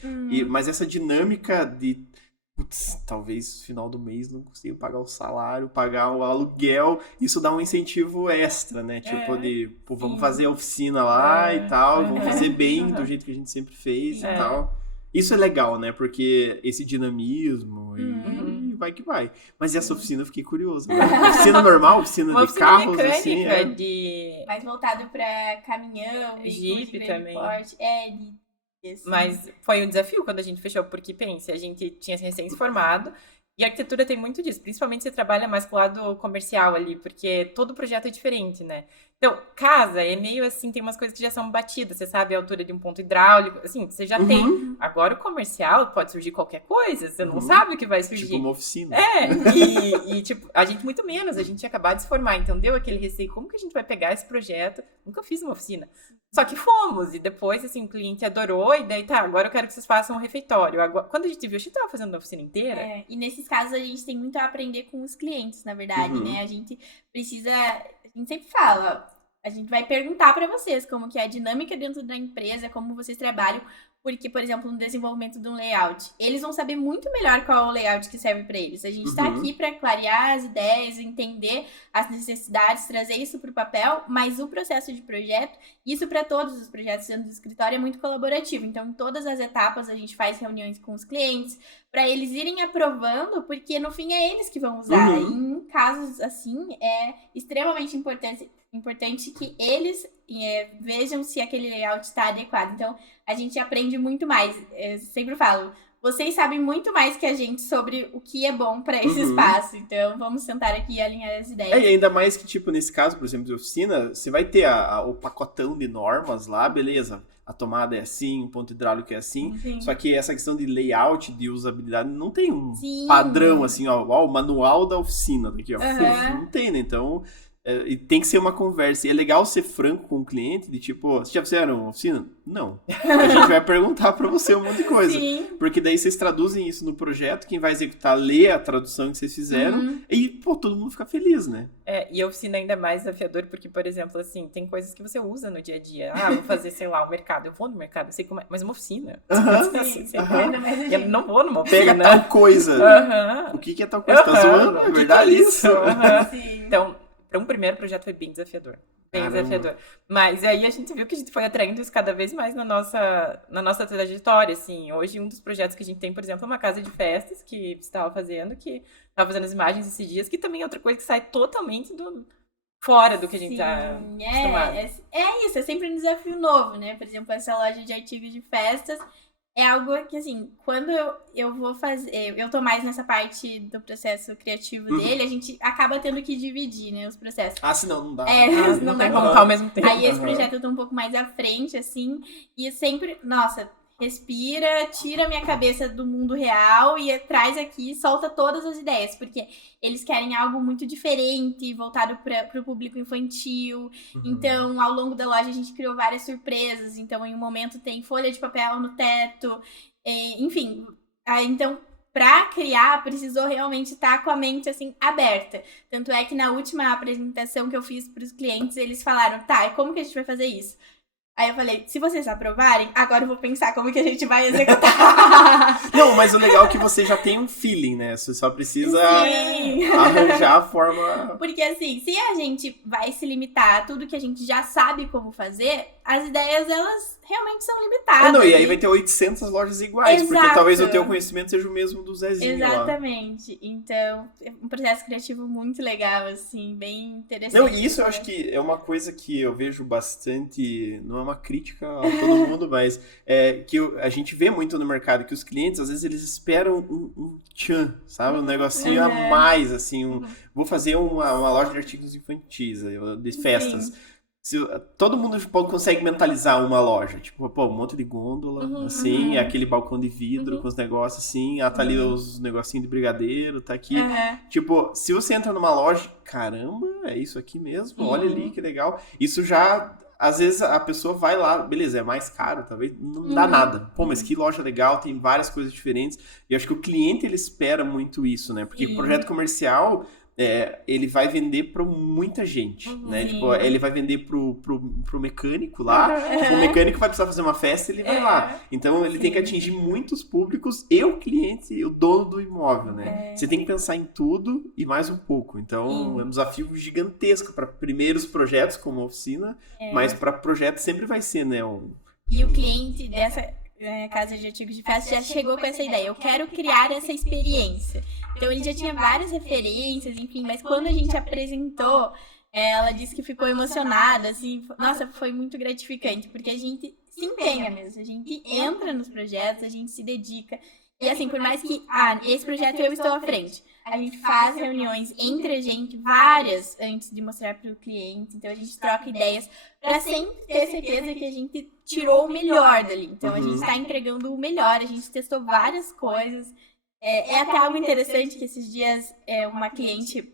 Mas essa dinâmica de... Putz, talvez no final do mês não consiga pagar o salário, pagar o aluguel. Isso dá um incentivo extra, né? Tipo, pô, vamos fazer a oficina lá e tal, vamos fazer bem do jeito que a gente sempre fez e tal. Isso é legal, né? Porque esse dinamismo e vai que vai. Mas essa oficina eu fiquei curioso. Né? Oficina normal, oficina Uma de oficina carros, mecânica, assim. de... Mais voltado pra caminhão, Jeep veículo de grande também. porte. Assim. Mas foi um desafio quando a gente fechou, porque, pense, a gente tinha se recém-formado, e a arquitetura tem muito disso, principalmente você trabalha mais com o lado comercial ali, porque todo projeto é diferente, né? Então, casa é meio assim, tem umas coisas que já são batidas. Você sabe a altura de um ponto hidráulico, assim, você já tem. Agora o comercial pode surgir qualquer coisa, você não sabe o que vai surgir. Tipo uma oficina. Tipo, a gente muito menos, a gente ia acabar de se formar, então deu aquele receio, como que a gente vai pegar esse projeto? Nunca fiz uma oficina. Só que fomos, e depois, assim, o cliente adorou, e daí, tá, agora eu quero que vocês façam um refeitório. Agora, quando a gente viu, a gente tava fazendo uma oficina inteira. E nesses casos a gente tem muito a aprender com os clientes, na verdade, né? A gente precisa, a gente sempre fala, a gente vai perguntar para vocês como que é a dinâmica dentro da empresa, como vocês trabalham, porque, por exemplo, no desenvolvimento de um layout, eles vão saber muito melhor qual é o layout que serve para eles. A gente está aqui para clarear as ideias, entender as necessidades, trazer isso para o papel, mas o processo de projeto, isso para todos os projetos dentro do escritório é muito colaborativo. Então, em todas as etapas, a gente faz reuniões com os clientes para eles irem aprovando, porque no fim é eles que vão usar. E em casos assim, é extremamente importante que eles vejam se aquele layout está adequado. Então, a gente aprende muito mais. Eu sempre falo, vocês sabem muito mais que a gente sobre o que é bom para esse espaço. Então, vamos sentar aqui e alinhar as ideias. E ainda mais que, tipo, nesse caso, por exemplo, de oficina, você vai ter o pacotão de normas lá, beleza. A tomada é assim, o ponto hidráulico é assim. Sim. Só que essa questão de layout, de usabilidade, não tem um padrão, assim, ó, o manual da oficina daqui, ó. Não tem, né? Então... E tem que ser uma conversa. E é legal ser franco com o cliente, de tipo, vocês já fizeram oficina? Não. A gente vai perguntar pra você um monte de coisa. Sim. Porque daí vocês traduzem isso no projeto, quem vai executar lê a tradução que vocês fizeram, e, pô, todo mundo fica feliz, né? E a oficina ainda é mais desafiador, porque, por exemplo, assim, tem coisas que você usa no dia a dia. Ah, vou fazer, sei lá, o mercado. Eu vou no mercado, eu sei como é, mas uma oficina. Eu não vou numa oficina. Pega tal coisa. O que é tal coisa? Tá zoando? É verdade isso? Então, para um primeiro projeto foi bem desafiador. Desafiador. Mas aí a gente viu que a gente foi atraindo isso cada vez mais na nossa trajetória, assim. Hoje, um dos projetos que a gente tem, por exemplo, é uma casa de festas que você estava fazendo as imagens esses dias, que também é outra coisa que sai totalmente fora do que a gente tá acostumado. É isso, é sempre um desafio novo, né? Por exemplo, essa loja de artigos de festas é algo que, assim, quando eu vou fazer... Eu tô mais nessa parte do processo criativo dele, a gente acaba tendo que dividir, né, os processos. Senão não dá. Não tem como estar ao mesmo tempo. Aí esse projeto eu tô um pouco mais à frente, assim, e sempre... Nossa, respira, tira a minha cabeça do mundo real e traz aqui, solta todas as ideias, porque eles querem algo muito diferente, voltado para o público infantil. Então, ao longo da loja, a gente criou várias surpresas. Então, em um momento tem folha de papel no teto, enfim. Então, para criar, precisou realmente estar com a mente, assim, aberta. Tanto é que na última apresentação que eu fiz para os clientes, eles falaram, tá, e como que a gente vai fazer isso? Aí eu falei, se vocês aprovarem, agora eu vou pensar como que a gente vai executar. Não, mas o legal é que você já tem um feeling, né? Você só precisa arranjar a forma... Porque assim, se a gente vai se limitar a tudo que a gente já sabe como fazer, as ideias, elas realmente são limitadas. E aí vai ter 800 lojas iguais, porque talvez o teu conhecimento seja o mesmo do Zezinho. Exatamente. Lá. Então, é um processo criativo muito legal, assim, bem interessante. Não, e isso eu acho que é uma coisa que eu vejo bastante, não é uma crítica a todo mundo, mas que a gente vê muito no mercado, que os clientes, às vezes, eles esperam um tchan, sabe? Um negocinho a mais, assim, vou fazer uma loja de artigos infantis, de festas. Sim. Todo mundo consegue mentalizar uma loja. Tipo, pô, um monte de gôndola, assim, aquele balcão de vidro com os negócios assim, tá ali os negocinhos de brigadeiro, tá aqui. Tipo, se você entra numa loja, caramba, é isso aqui mesmo, olha ali, que legal. Isso já, às vezes a pessoa vai lá, beleza, é mais caro, talvez, não dá nada. Pô, mas que loja legal, tem várias coisas diferentes. E eu acho que o cliente, ele espera muito isso, né? Porque o projeto comercial... ele vai vender para muita gente, né? Tipo, ele vai vender pro mecânico lá. Tipo, o mecânico vai precisar fazer uma festa, ele vai lá. Então, ele tem que atingir muitos públicos e o cliente, o dono do imóvel, né? Você tem que pensar em tudo e mais um pouco. Então, é um desafio gigantesco para primeiros projetos, como a oficina, mas para projetos sempre vai ser, né? E o cliente dessa casa de artigos de festa já chegou com essa ideia. Eu quero criar essa experiência. Então, ele já tinha várias referências, enfim, mas quando a gente apresentou, ela disse que ficou emocionada, assim, nossa, foi muito gratificante, porque a gente se empenha mesmo, a gente entra nos projetos, a gente se dedica, E assim, por mais que, esse projeto eu estou à frente, a gente faz reuniões entre a gente, várias, antes de mostrar para o cliente. Então, a gente troca ideias para sempre ter certeza que a gente tirou o melhor dali. Então, a gente está entregando o melhor, a gente testou várias coisas. É até algo interessante que esses dias uma cliente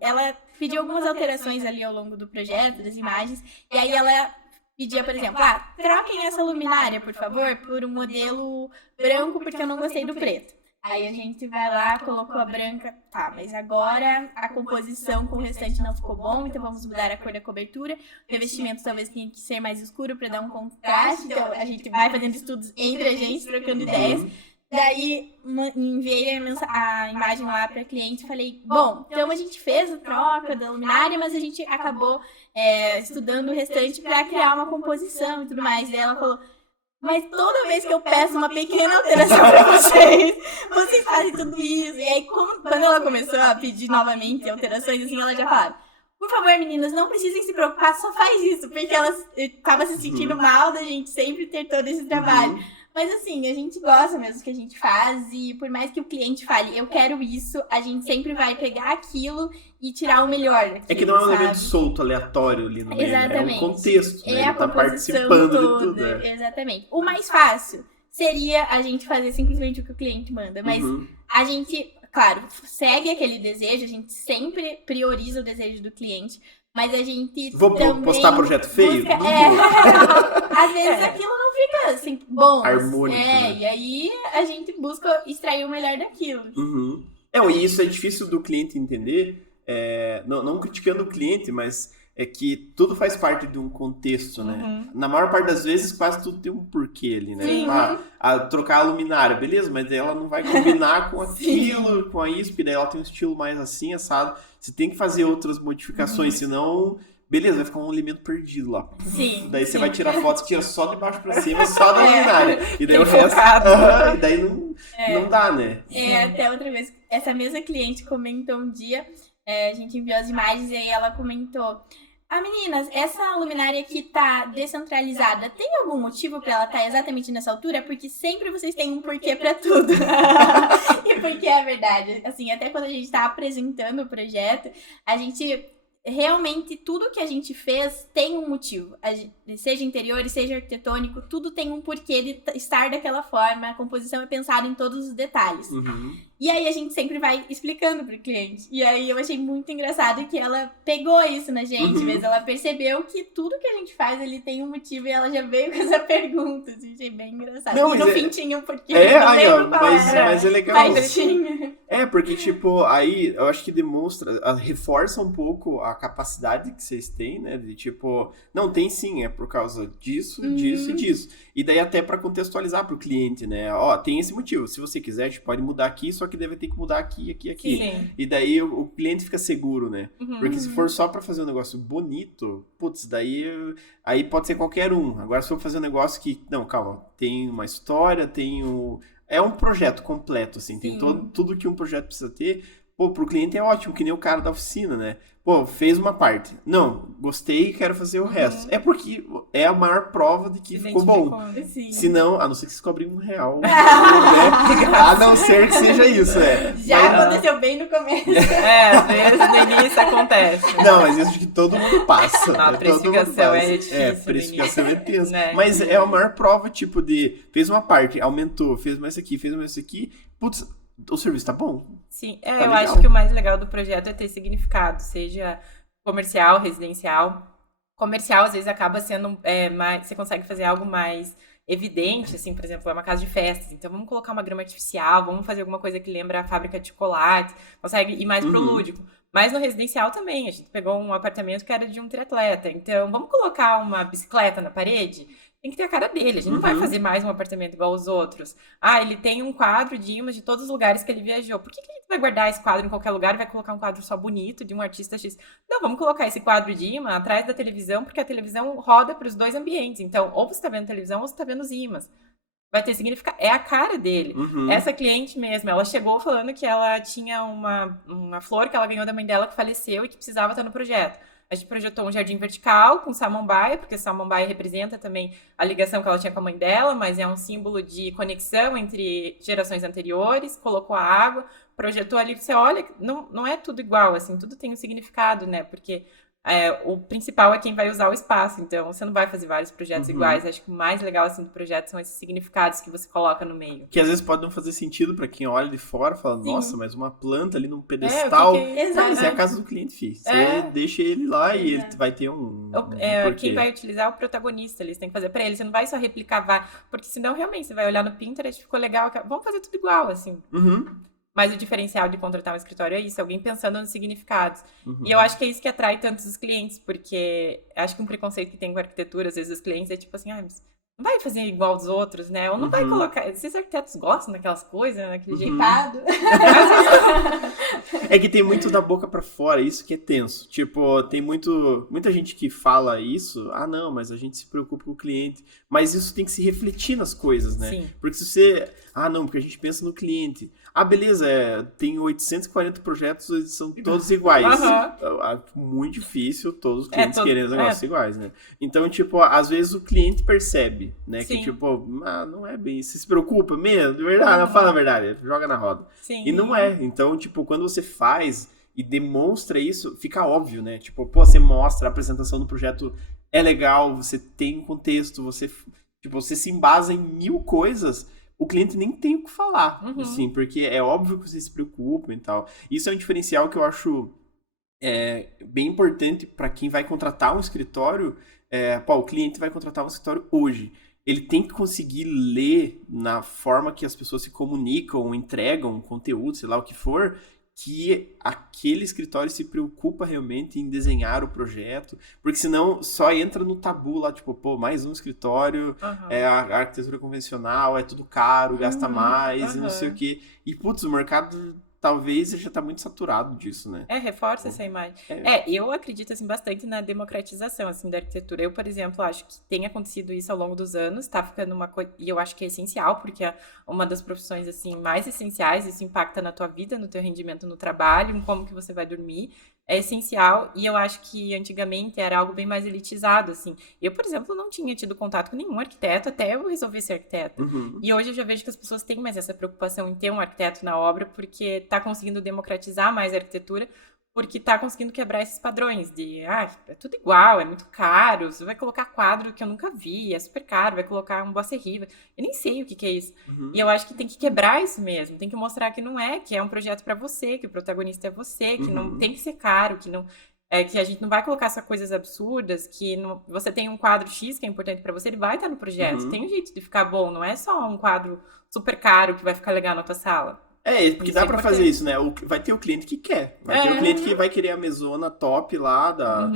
ela pediu algumas alterações ali ao longo do projeto, das imagens, e aí ela pedia, por exemplo, troquem essa luminária, por favor, por um modelo branco, porque eu não gostei do preto. Aí a gente vai lá, colocou a branca, mas agora a composição com o restante não ficou bom, então vamos mudar a cor da cobertura. O revestimento talvez tenha que ser mais escuro para dar um contraste, então a gente vai fazendo estudos entre a gente, trocando ideias. Daí enviei a imagem lá para cliente e falei, bom, então a gente fez a troca da luminária, mas a gente acabou estudando o restante para criar uma composição e tudo mais. E ela falou, mas toda vez que eu peço uma pequena alteração para vocês fazem tudo isso. E aí, quando ela começou a pedir novamente alterações, assim, ela já falava, por favor, meninas, não precisem se preocupar, só faz isso, porque ela estava se sentindo mal da gente sempre ter todo esse trabalho. Mas assim, a gente gosta mesmo do que a gente faz e por mais que o cliente fale, eu quero isso, a gente sempre vai pegar aquilo e tirar o melhor daquilo, É que não é um evento solto, aleatório ali no meio, exatamente. É um contexto, né? É Ele a tá composição participando toda, de tudo. Exatamente. O mais fácil seria a gente fazer simplesmente o que o cliente manda, mas a gente, claro, segue aquele desejo, a gente sempre prioriza o desejo do cliente, mas a gente Vou também postar projeto feio? Às vezes aquilo não fica assim, bom. Harmônico, né? E aí a gente busca extrair o melhor daquilo. E isso é difícil do cliente entender, não criticando o cliente, mas é que tudo faz parte de um contexto, né? Na maior parte das vezes, quase tudo tem um porquê ali, né? Trocar a luminária, beleza, mas ela não vai combinar com aquilo, com a ISP, daí ela tem um estilo mais assim, assado. Você tem que fazer outras modificações, senão, beleza, vai ficar um elemento perdido lá. Daí você vai tirar fotos que tira só de baixo pra cima, só da luminária. E daí o resto... e daí não dá, né? Até outra vez, essa mesma cliente comentou um dia, a gente enviou as imagens e aí ela comentou... meninas, essa luminária aqui tá descentralizada, tem algum motivo pra ela estar exatamente nessa altura? Porque sempre vocês têm um porquê pra tudo. E porque é verdade. Assim, até quando a gente tá apresentando o projeto, a gente... Realmente, tudo que a gente fez tem um motivo. Seja interior, seja arquitetônico, tudo tem um porquê de estar daquela forma. A composição é pensada em todos os detalhes. E aí, a gente sempre vai explicando pro cliente. E aí, eu achei muito engraçado que ela pegou isso na gente, mas ela percebeu que tudo que a gente faz, ele tem um motivo. E ela já veio com essa pergunta. Assim, achei bem engraçado. Não, e no fim tinha um porquê. Mas é legal. Mas tinha. Porque, tipo, aí eu acho que demonstra, reforça um pouco a capacidade que vocês têm, né? De tipo, não, tem sim, é por causa disso, disso e disso. E daí até pra contextualizar pro cliente, né? Tem esse motivo. Se você quiser, a gente pode mudar aqui, só que deve ter que mudar aqui, aqui, aqui. Sim. E daí o cliente fica seguro, né? Porque se for só pra fazer um negócio bonito, putz, daí aí pode ser qualquer um. Agora se for fazer um negócio que, não, calma, tem uma história, é um projeto completo, assim, tem tudo que um projeto precisa ter. Pô, pro cliente é ótimo, que nem o cara da oficina, né? Pô, fez uma parte. Não, gostei e quero fazer o resto. É porque é a maior prova de que ficou bom. Se não, a não ser que vocês cobrem R$1, né? A não ser que seja isso, Já aconteceu bem no começo. Às vezes no início acontece. Não, mas isso que todo mundo passa. A precificação é difícil. Precificação é tenso. Né? Mas é a maior prova, tipo, de fez uma parte, aumentou, fez mais isso aqui, fez mais isso aqui. Putz, o serviço tá bom. Sim, tá eu legal. acho que o mais legal do projeto é ter significado, seja comercial, residencial. Comercial, às vezes, acaba sendo mais... Você consegue fazer algo mais evidente, assim, por exemplo, é uma casa de festas, então vamos colocar uma grama artificial, vamos fazer alguma coisa que lembra a fábrica de chocolate, consegue ir mais pro lúdico. Mas no residencial também, a gente pegou um apartamento que era de um triatleta, então vamos colocar uma bicicleta na parede? Tem que ter a cara dele, a gente não vai fazer mais um apartamento igual os outros. Ele tem um quadro de imãs de todos os lugares que ele viajou. Por que a gente vai guardar esse quadro em qualquer lugar e vai colocar um quadro só bonito de um artista X? Não, vamos colocar esse quadro de imã atrás da televisão, porque a televisão roda para os dois ambientes. Então, ou você está vendo televisão ou você está vendo os imãs. Vai ter significado. É a cara dele. Essa cliente mesmo, ela chegou falando que ela tinha uma flor que ela ganhou da mãe dela que faleceu e que precisava estar no projeto. A gente projetou um jardim vertical com samambaia, porque samambaia representa também a ligação que ela tinha com a mãe dela, mas é um símbolo de conexão entre gerações anteriores, colocou a água, projetou ali, você olha, não é tudo igual, assim, tudo tem um significado, né? Porque o principal é quem vai usar o espaço, então você não vai fazer vários projetos iguais. Acho que o mais legal assim do projeto são esses significados que você coloca no meio. Que às vezes pode não fazer sentido pra quem olha de fora, fala, Sim. nossa, mas uma planta ali num pedestal. Exato. Mas é a casa do cliente, filho. Você deixa ele lá e ele vai ter um quem vai utilizar é o protagonista, eles têm que fazer pra ele. Você não vai só replicar, porque senão realmente você vai olhar no Pinterest, ficou legal, vamos fazer tudo igual, assim. Mas o diferencial de contratar um escritório é isso, alguém pensando nos significados. E eu acho que é isso que atrai tantos os clientes, porque acho que um preconceito que tem com a arquitetura, às vezes os clientes é tipo assim, mas não vai fazer igual aos outros, né? Ou não vai colocar... Esses arquitetos gostam daquelas coisas, né? Daquele jeitado. É que tem muito da boca pra fora, isso que é tenso. Tipo, tem muita gente que fala isso, não, mas a gente se preocupa com o cliente. Mas isso tem que se refletir nas coisas, né? Sim. Porque se você... não, porque a gente pensa no cliente. Beleza, tem 840 projetos, eles são todos iguais. Muito difícil todos os clientes querem os negócios iguais, né? Então, tipo, às vezes o cliente percebe, né? Sim. Que, tipo, não é bem... Você se preocupa mesmo? De verdade, fala a verdade, joga na roda. Sim. E não é. Então, tipo, quando você faz e demonstra isso, fica óbvio, né? Tipo, você mostra a apresentação do projeto é legal, você tem um contexto, você se embasa em 1000 coisas, o cliente nem tem o que falar, assim, porque é óbvio que vocês se preocupam e tal. Isso é um diferencial que eu acho bem importante para quem vai contratar um escritório. O cliente vai contratar um escritório hoje. Ele tem que conseguir ler na forma que as pessoas se comunicam, entregam conteúdo, sei lá o que for, que aquele escritório se preocupa realmente em desenhar o projeto, porque senão só entra no tabu lá, tipo, mais um escritório, a arquitetura convencional, é tudo caro, gasta mais, e não sei o quê. E, putz, o mercado talvez já tá muito saturado disso, né? Reforça essa imagem. Eu acredito, assim, bastante na democratização, assim, da arquitetura. Eu, por exemplo, acho que tem acontecido isso ao longo dos anos, tá ficando uma coisa... E eu acho que é essencial, porque é uma das profissões, assim, mais essenciais, isso impacta na tua vida, no teu rendimento no trabalho, em como que você vai dormir. É essencial, e eu acho que antigamente era algo bem mais elitizado, assim. Eu, por exemplo, não tinha tido contato com nenhum arquiteto até eu resolver ser arquiteta. E hoje eu já vejo que as pessoas têm mais essa preocupação em ter um arquiteto na obra, porque tá conseguindo democratizar mais a arquitetura, porque tá conseguindo quebrar esses padrões de, é tudo igual, é muito caro, você vai colocar quadro que eu nunca vi, é super caro, vai colocar um Boissy Riva, eu nem sei o que é isso. E eu acho que tem que quebrar isso mesmo, tem que mostrar que não é, que é um projeto para você, que o protagonista é você, que não tem que ser caro, que não... que a gente não vai colocar só coisas absurdas, que você tem um quadro X que é importante para você, ele vai estar no projeto, tem um jeito de ficar bom, não é só um quadro super caro que vai ficar legal na tua sala. Porque dá pra fazer isso, né? Vai ter o cliente que quer. Vai ter o cliente que vai querer a mesona top lá, da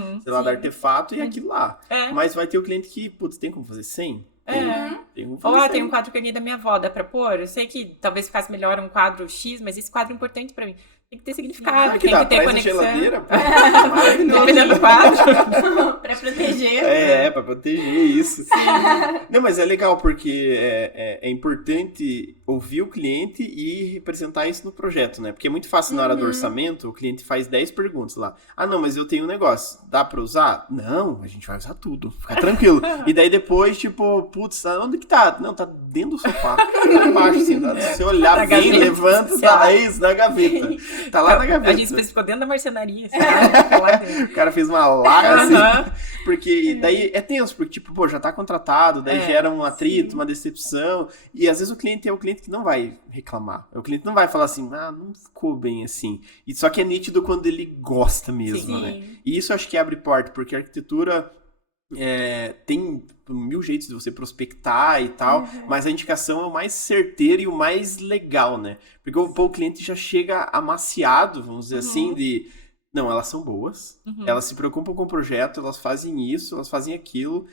Artefato e aquilo lá. Mas vai ter o cliente que, putz, tem como fazer 100? Tem como fazer 100. Tem um quadro que eu ganhei da minha avó, dá pra pôr? Eu sei que talvez ficasse melhor um quadro X, mas esse quadro é importante pra mim. Tem que ter significado, tem que ter conexão. Geladeira, dependendo do quadro. Pra proteger. Pra proteger isso. Não, mas é legal porque é importante ouvir o cliente e representar isso no projeto, né? Porque é muito fácil na hora do orçamento, o cliente faz 10 perguntas lá. Não, mas eu tenho um negócio, dá pra usar? Não, a gente vai usar tudo, fica tranquilo. E daí depois, tipo, putz, onde que tá? Não, tá dentro do sofá, lá embaixo, assim, tá? Se você olhar bem, levanta, tá isso, na gaveta. Tá lá na gaveta. A gente especificou dentro da marcenaria. Assim, o cara fez uma laga assim. Porque daí é tenso, porque tipo, já tá contratado, daí gera um atrito, uma decepção. E às vezes o cliente é o cliente que não vai reclamar. O cliente não vai falar assim, não ficou bem assim. E só que é nítido quando ele gosta mesmo, né? E isso eu acho que abre porta, porque a arquitetura tem 1000 jeitos de você prospectar e tal, mas a indicação é o mais certeiro e o mais legal, né? Porque o cliente já chega amaciado, vamos dizer assim, de... Não, elas são boas, elas se preocupam com o projeto, elas fazem isso, elas fazem aquilo.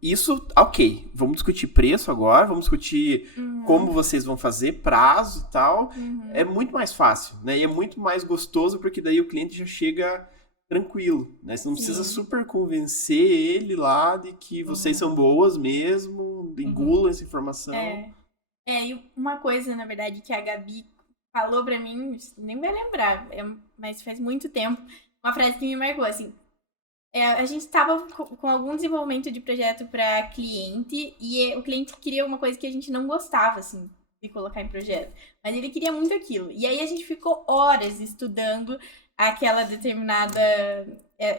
Isso, ok, vamos discutir preço agora, vamos discutir como vocês vão fazer, prazo e tal. É muito mais fácil, né? E é muito mais gostoso, porque daí o cliente já chega... tranquilo, né? Você não precisa super convencer ele lá de que vocês são boas mesmo, engulam essa informação. E uma coisa, na verdade, que a Gabi falou pra mim, nem vai lembrar, mas faz muito tempo, uma frase que me marcou, assim. A gente estava com algum desenvolvimento de projeto para cliente e o cliente queria uma coisa que a gente não gostava, assim, de colocar em projeto. Mas ele queria muito aquilo. E aí a gente ficou horas estudando aquela determinada...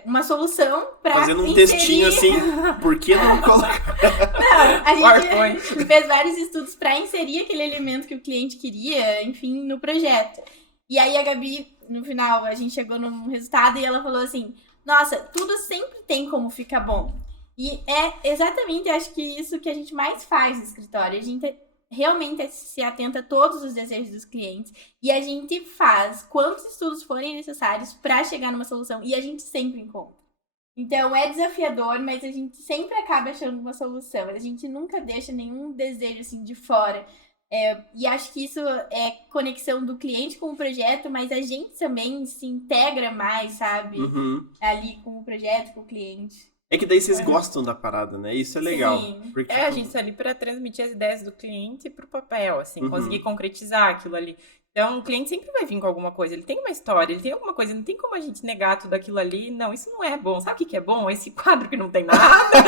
uma solução para fazendo um textinho assim, por que não colocar? Não, a gente fez vários estudos para inserir aquele elemento que o cliente queria, enfim, no projeto. E aí a Gabi, no final, a gente chegou num resultado e ela falou assim, nossa, tudo sempre tem como ficar bom. E é exatamente, acho que isso que a gente mais faz no escritório. A gente realmente se atenta a todos os desejos dos clientes e a gente faz quantos estudos forem necessários para chegar numa solução e a gente sempre encontra. Então é desafiador, mas a gente sempre acaba achando uma solução. A gente nunca deixa nenhum desejo assim de fora. E acho que isso é conexão do cliente com o projeto, mas a gente também se integra mais, sabe? Ali com o projeto, com o cliente. É que daí vocês gostam da parada, né? Isso é legal. Sim. Porque, A gente tá ali para transmitir as ideias do cliente pro papel, assim, conseguir concretizar aquilo ali. Então, o cliente sempre vai vir com alguma coisa, ele tem uma história, ele tem alguma coisa, não tem como a gente negar tudo aquilo ali. Não, isso não é bom. Sabe o que é bom? Esse quadro que não tem nada,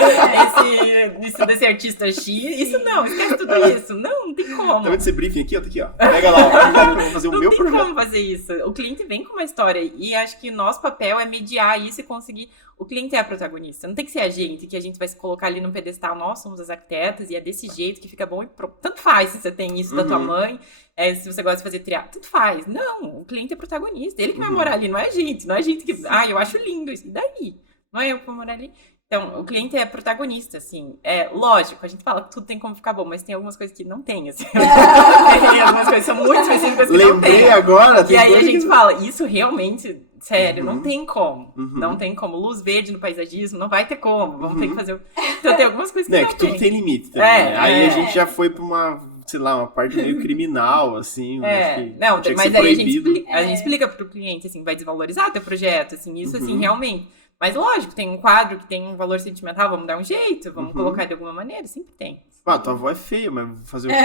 desse artista X, isso não, esquece tudo isso. Não tem como. Tá vendo esse briefing aqui? Ó, tá aqui, ó. Pega lá, ó. Eu vou fazer o meu projeto. Não tem como fazer isso. O cliente vem com uma história e acho que o nosso papel é mediar isso e conseguir... O cliente é a protagonista, não tem que ser a gente, que a gente vai se colocar ali no pedestal, nós somos as arquitetas e é desse jeito que fica bom e pronto. Tanto faz se você tem isso da tua mãe, se você gosta de fazer triado, tanto faz. Não, o cliente é protagonista, ele que vai morar ali, não é a gente que, eu acho lindo isso, e daí? Não é eu que vou morar ali? Então, o cliente é protagonista, assim, lógico, a gente fala que tudo tem como ficar bom, mas tem algumas coisas que não tem, assim. Tem algumas coisas que são muito específicas que não tem. Lembrei agora. E aí a gente fala, isso realmente... Sério, não tem como. Não tem como. Luz verde no paisagismo, não vai ter como. Vamos ter que fazer... Então tem algumas coisas que não que tudo tem limite também, né? Aí a gente já foi pra uma parte meio criminal, assim. Acho que não, tinha que mas ser aí proibido. a gente explica pro cliente, assim, vai desvalorizar o teu projeto, assim, isso, assim, realmente. Mas lógico, tem um quadro que tem um valor sentimental, vamos dar um jeito, vamos colocar de alguma maneira, sempre tem. Tua avó é feia, mas vou fazer o quê?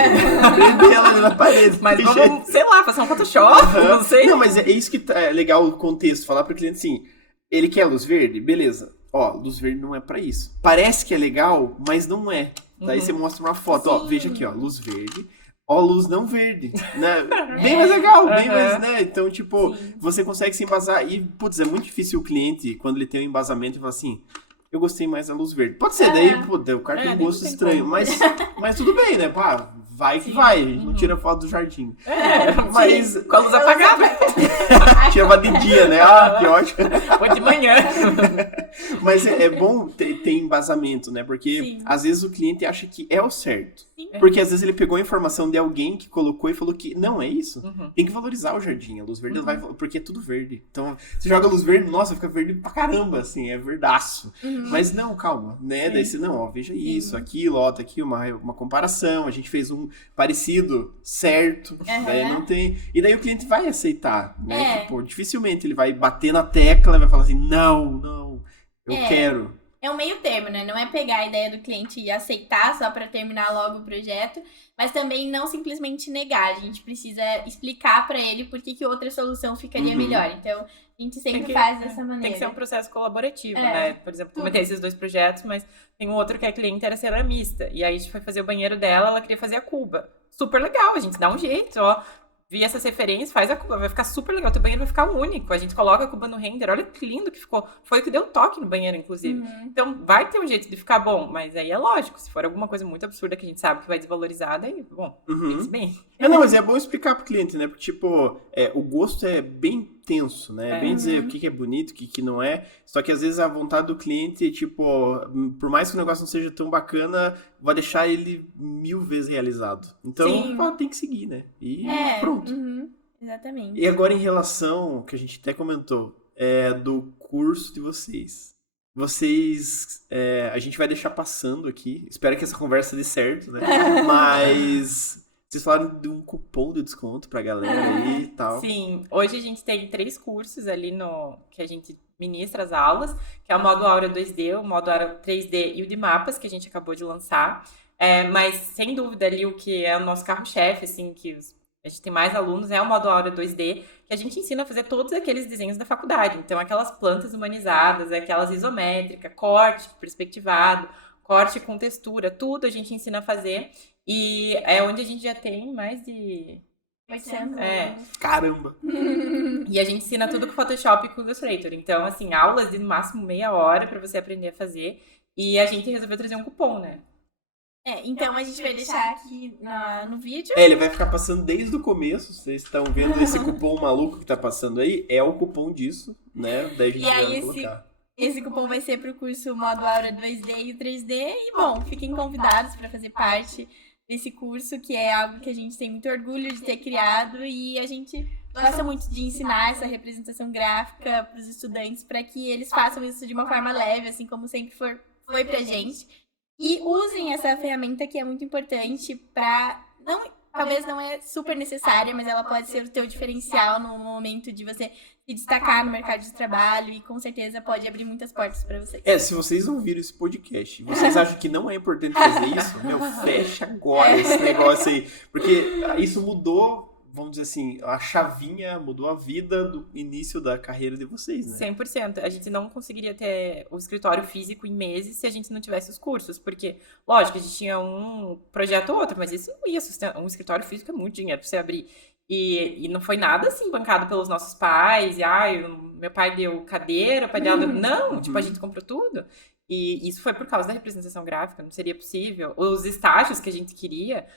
Prender ela ali na parede. Mas vamos, sei lá, fazer um Photoshop, não sei. Não, mas é isso que é legal o contexto, falar pro cliente assim, ele quer luz verde? Beleza. Ó, luz verde não é pra isso. Parece que é legal, mas não é. Daí você mostra uma foto, ó, veja aqui, ó, luz verde. Ó, luz não verde, né? Bem mais legal, bem mais, né? Então, tipo, você consegue se embasar. E, putz, é muito difícil o cliente, quando ele tem um embasamento, falar assim, eu gostei mais da luz verde. Pode ser, daí, o cara tem um gosto estranho, mas tudo bem, né? Pá, vai que vai, a gente não tira foto do jardim. Mas com a luz apagada. Tirava de dia, né? Ah, que ótimo. Ou de manhã. Mas é bom ter embasamento, né? Porque às vezes o cliente acha que é o certo. Sim. Porque às vezes ele pegou a informação de alguém que colocou e falou que não, é isso. Tem que valorizar o jardim. A luz verde vai... Porque é tudo verde. Então, você joga luz verde, nossa, fica verde pra caramba, assim, é verdaço. Mas não, calma, né? Daí você, não, ó, veja isso, aquilo, ó, tá aqui uma comparação. A gente fez um parecido, certo. Daí não tem... E daí o cliente vai aceitar, né? Tipo, dificilmente ele vai bater na tecla e vai falar assim, não, eu quero. É um meio termo, né? Não é pegar a ideia do cliente e aceitar só para terminar logo o projeto, mas também não simplesmente negar. A gente precisa explicar para ele por que outra solução ficaria melhor. Então, a gente sempre faz dessa maneira. Tem que ser um processo colaborativo, né? Por exemplo, comentei esses 2 projetos, mas tem um outro que a cliente era ceramista. E aí a gente foi fazer o banheiro dela, ela queria fazer a cuba. Super legal, a gente dá um jeito, ó. Vi essas referências, faz a cuba, vai ficar super legal. Teu banheiro vai ficar único. A gente coloca a cuba no render. Olha que lindo que ficou. Foi o que deu toque no banheiro, inclusive. Então, vai ter um jeito de ficar bom. Mas aí é lógico. Se for alguma coisa muito absurda que a gente sabe que vai desvalorizar, daí, bom, pense bem. Não, mas é bom explicar pro cliente, né? Porque, tipo, o gosto é bem tenso, né? É bem dizer o que é bonito, o que não é. Só que, às vezes, a vontade do cliente, tipo, por mais que o negócio não seja tão bacana, vai deixar ele 1000 vezes realizado. Então, tem que seguir, né? E pronto. Exatamente. E agora, em relação, que a gente até comentou, do curso de vocês. A gente vai deixar passando aqui. Espero que essa conversa dê certo, né? Mas vocês falaram de um cupom de desconto pra galera aí e tal. Sim, hoje a gente tem 3 cursos ali que a gente ministra as aulas, que é o modo Aura 2D, o modo Aura 3D e o de mapas, que a gente acabou de lançar. Mas, sem dúvida, ali o que é o nosso carro-chefe, assim, que a gente tem mais alunos, é o modo Aura 2D, que a gente ensina a fazer todos aqueles desenhos da faculdade. Então, aquelas plantas humanizadas, aquelas isométricas, corte perspectivado, corte com textura, tudo a gente ensina a fazer. E é onde a gente já tem mais de... 800. Caramba! E a gente ensina tudo com Photoshop e com Illustrator. Então, assim, aulas de no máximo meia hora pra você aprender a fazer. E a gente resolveu trazer um cupom, né? Então a gente vai deixar aqui no vídeo. Ele vai ficar passando desde o começo. Vocês estão vendo esse cupom maluco que tá passando aí? É o cupom disso, né? Daí a gente vai colocar. Esse cupom vai ser pro curso Modo Aura 2D e 3D. E, bom, fiquem convidados para fazer parte desse curso, que é algo que a gente tem muito orgulho de ter criado. E a gente gosta muito de ensinar essa representação gráfica para os estudantes, para que eles façam isso de uma forma leve, assim como sempre foi pra gente. E usem essa ferramenta que é muito importante para... Talvez não é super necessária, mas ela pode ser o teu diferencial no momento de você se destacar no mercado de trabalho e com certeza pode abrir muitas portas para vocês. Se vocês ouviram esse podcast e vocês acham que não é importante fazer isso, fecha agora esse negócio aí. Porque isso mudou, vamos dizer assim, a chavinha, mudou a vida do início da carreira de vocês, né? 100%. A gente não conseguiria ter o escritório físico em meses se a gente não tivesse os cursos, porque, lógico, a gente tinha um projeto ou outro, mas isso não ia sustentar. Um escritório físico é muito dinheiro pra você abrir. E não foi nada, assim, bancado pelos nossos pais, meu pai deu cadeira, o pai dela deu... Não, tipo, a gente comprou tudo. E isso foi por causa da representação gráfica, não seria possível. Os estágios que a gente queria...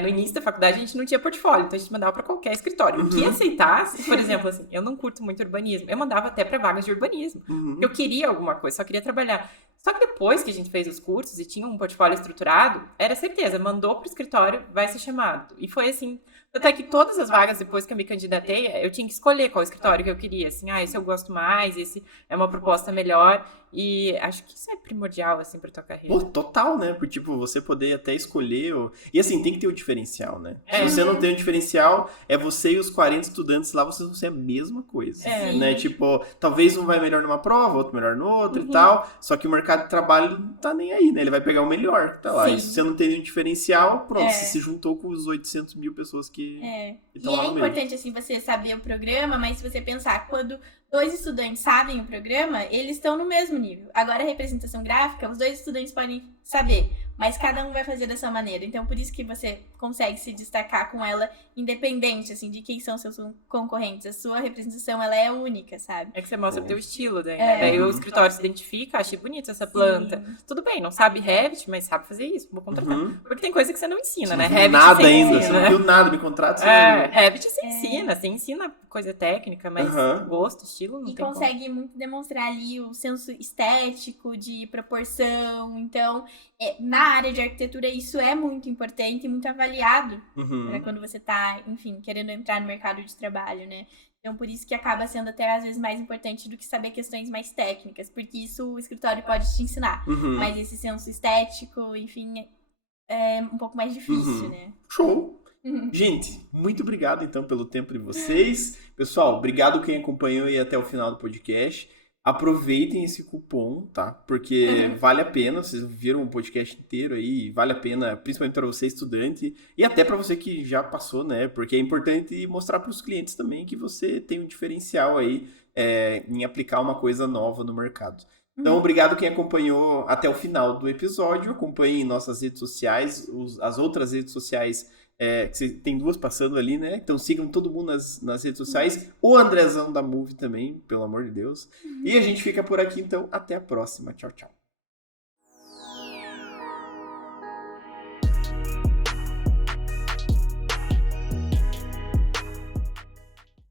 no início da faculdade a gente não tinha portfólio, então a gente mandava para qualquer escritório. O que aceitasse, por exemplo, assim, eu não curto muito urbanismo, eu mandava até para vagas de urbanismo. Eu queria alguma coisa, só queria trabalhar. Só que depois que a gente fez os cursos e tinha um portfólio estruturado, era certeza, mandou pro escritório, vai ser chamado. E foi assim, até que todas as vagas depois que eu me candidatei, eu tinha que escolher qual escritório que eu queria, assim, esse eu gosto mais, esse é uma proposta melhor. E acho que isso é primordial, assim, pra tua carreira. Pô, total, né? Por, tipo, você poder até escolher... E, assim, tem que ter o diferencial, né? Se você não tem o diferencial, você e os 40 estudantes lá, vocês vão ser a mesma coisa, né? Tipo, talvez um vai melhor numa prova, outro melhor no outro e tal, só que o mercado de trabalho não tá nem aí, né? Ele vai pegar o melhor que tá lá. E se você não tem nenhum diferencial, pronto, você se juntou com os 800 mil pessoas que estão lá no meio. Importante, assim, você saber o programa, mas se você pensar, quando 2 estudantes sabem o programa, eles estão no mesmo nível. Agora, a representação gráfica, os 2 estudantes podem saber, mas cada um vai fazer da sua maneira. Então, por isso que você consegue se destacar com ela, independente, assim, de quem são seus concorrentes. A sua representação, ela é única, sabe? É que você mostra o teu estilo, né? Daí o escritório se identifica, achei bonita essa planta. Tudo bem, não sabe Revit, mas sabe fazer isso, vou contratar. Porque tem coisa que você não ensina, né? Revit nada você ainda, ensina, você não viu nada, me contrata. Revit você ensina coisa técnica, mas gosto, estilo, não e tem consegue muito demonstrar ali o senso estético, de proporção. Então, na área de arquitetura, isso é muito importante e muito avaliado para quando você tá, enfim, querendo entrar no mercado de trabalho, né? Então, por isso que acaba sendo até, às vezes, mais importante do que saber questões mais técnicas, porque isso o escritório pode te ensinar. Mas esse senso estético, enfim, é um pouco mais difícil, né? Show! Gente, muito obrigado então pelo tempo de vocês. Pessoal, obrigado quem acompanhou aí até o final do podcast. Aproveitem esse cupom, tá? Porque vale a pena, vocês viram o podcast inteiro aí, vale a pena, principalmente para você estudante e até para você que já passou, né? Porque é importante mostrar para os clientes também que você tem um diferencial aí em aplicar uma coisa nova no mercado. Então, obrigado quem acompanhou até o final do episódio. Acompanhem nossas redes sociais, as outras redes sociais, que tem 2 passando ali, né? Então sigam todo mundo nas redes sociais. O Andrezão da Move também, pelo amor de Deus. E a gente fica por aqui, então. Até a próxima. Tchau, tchau.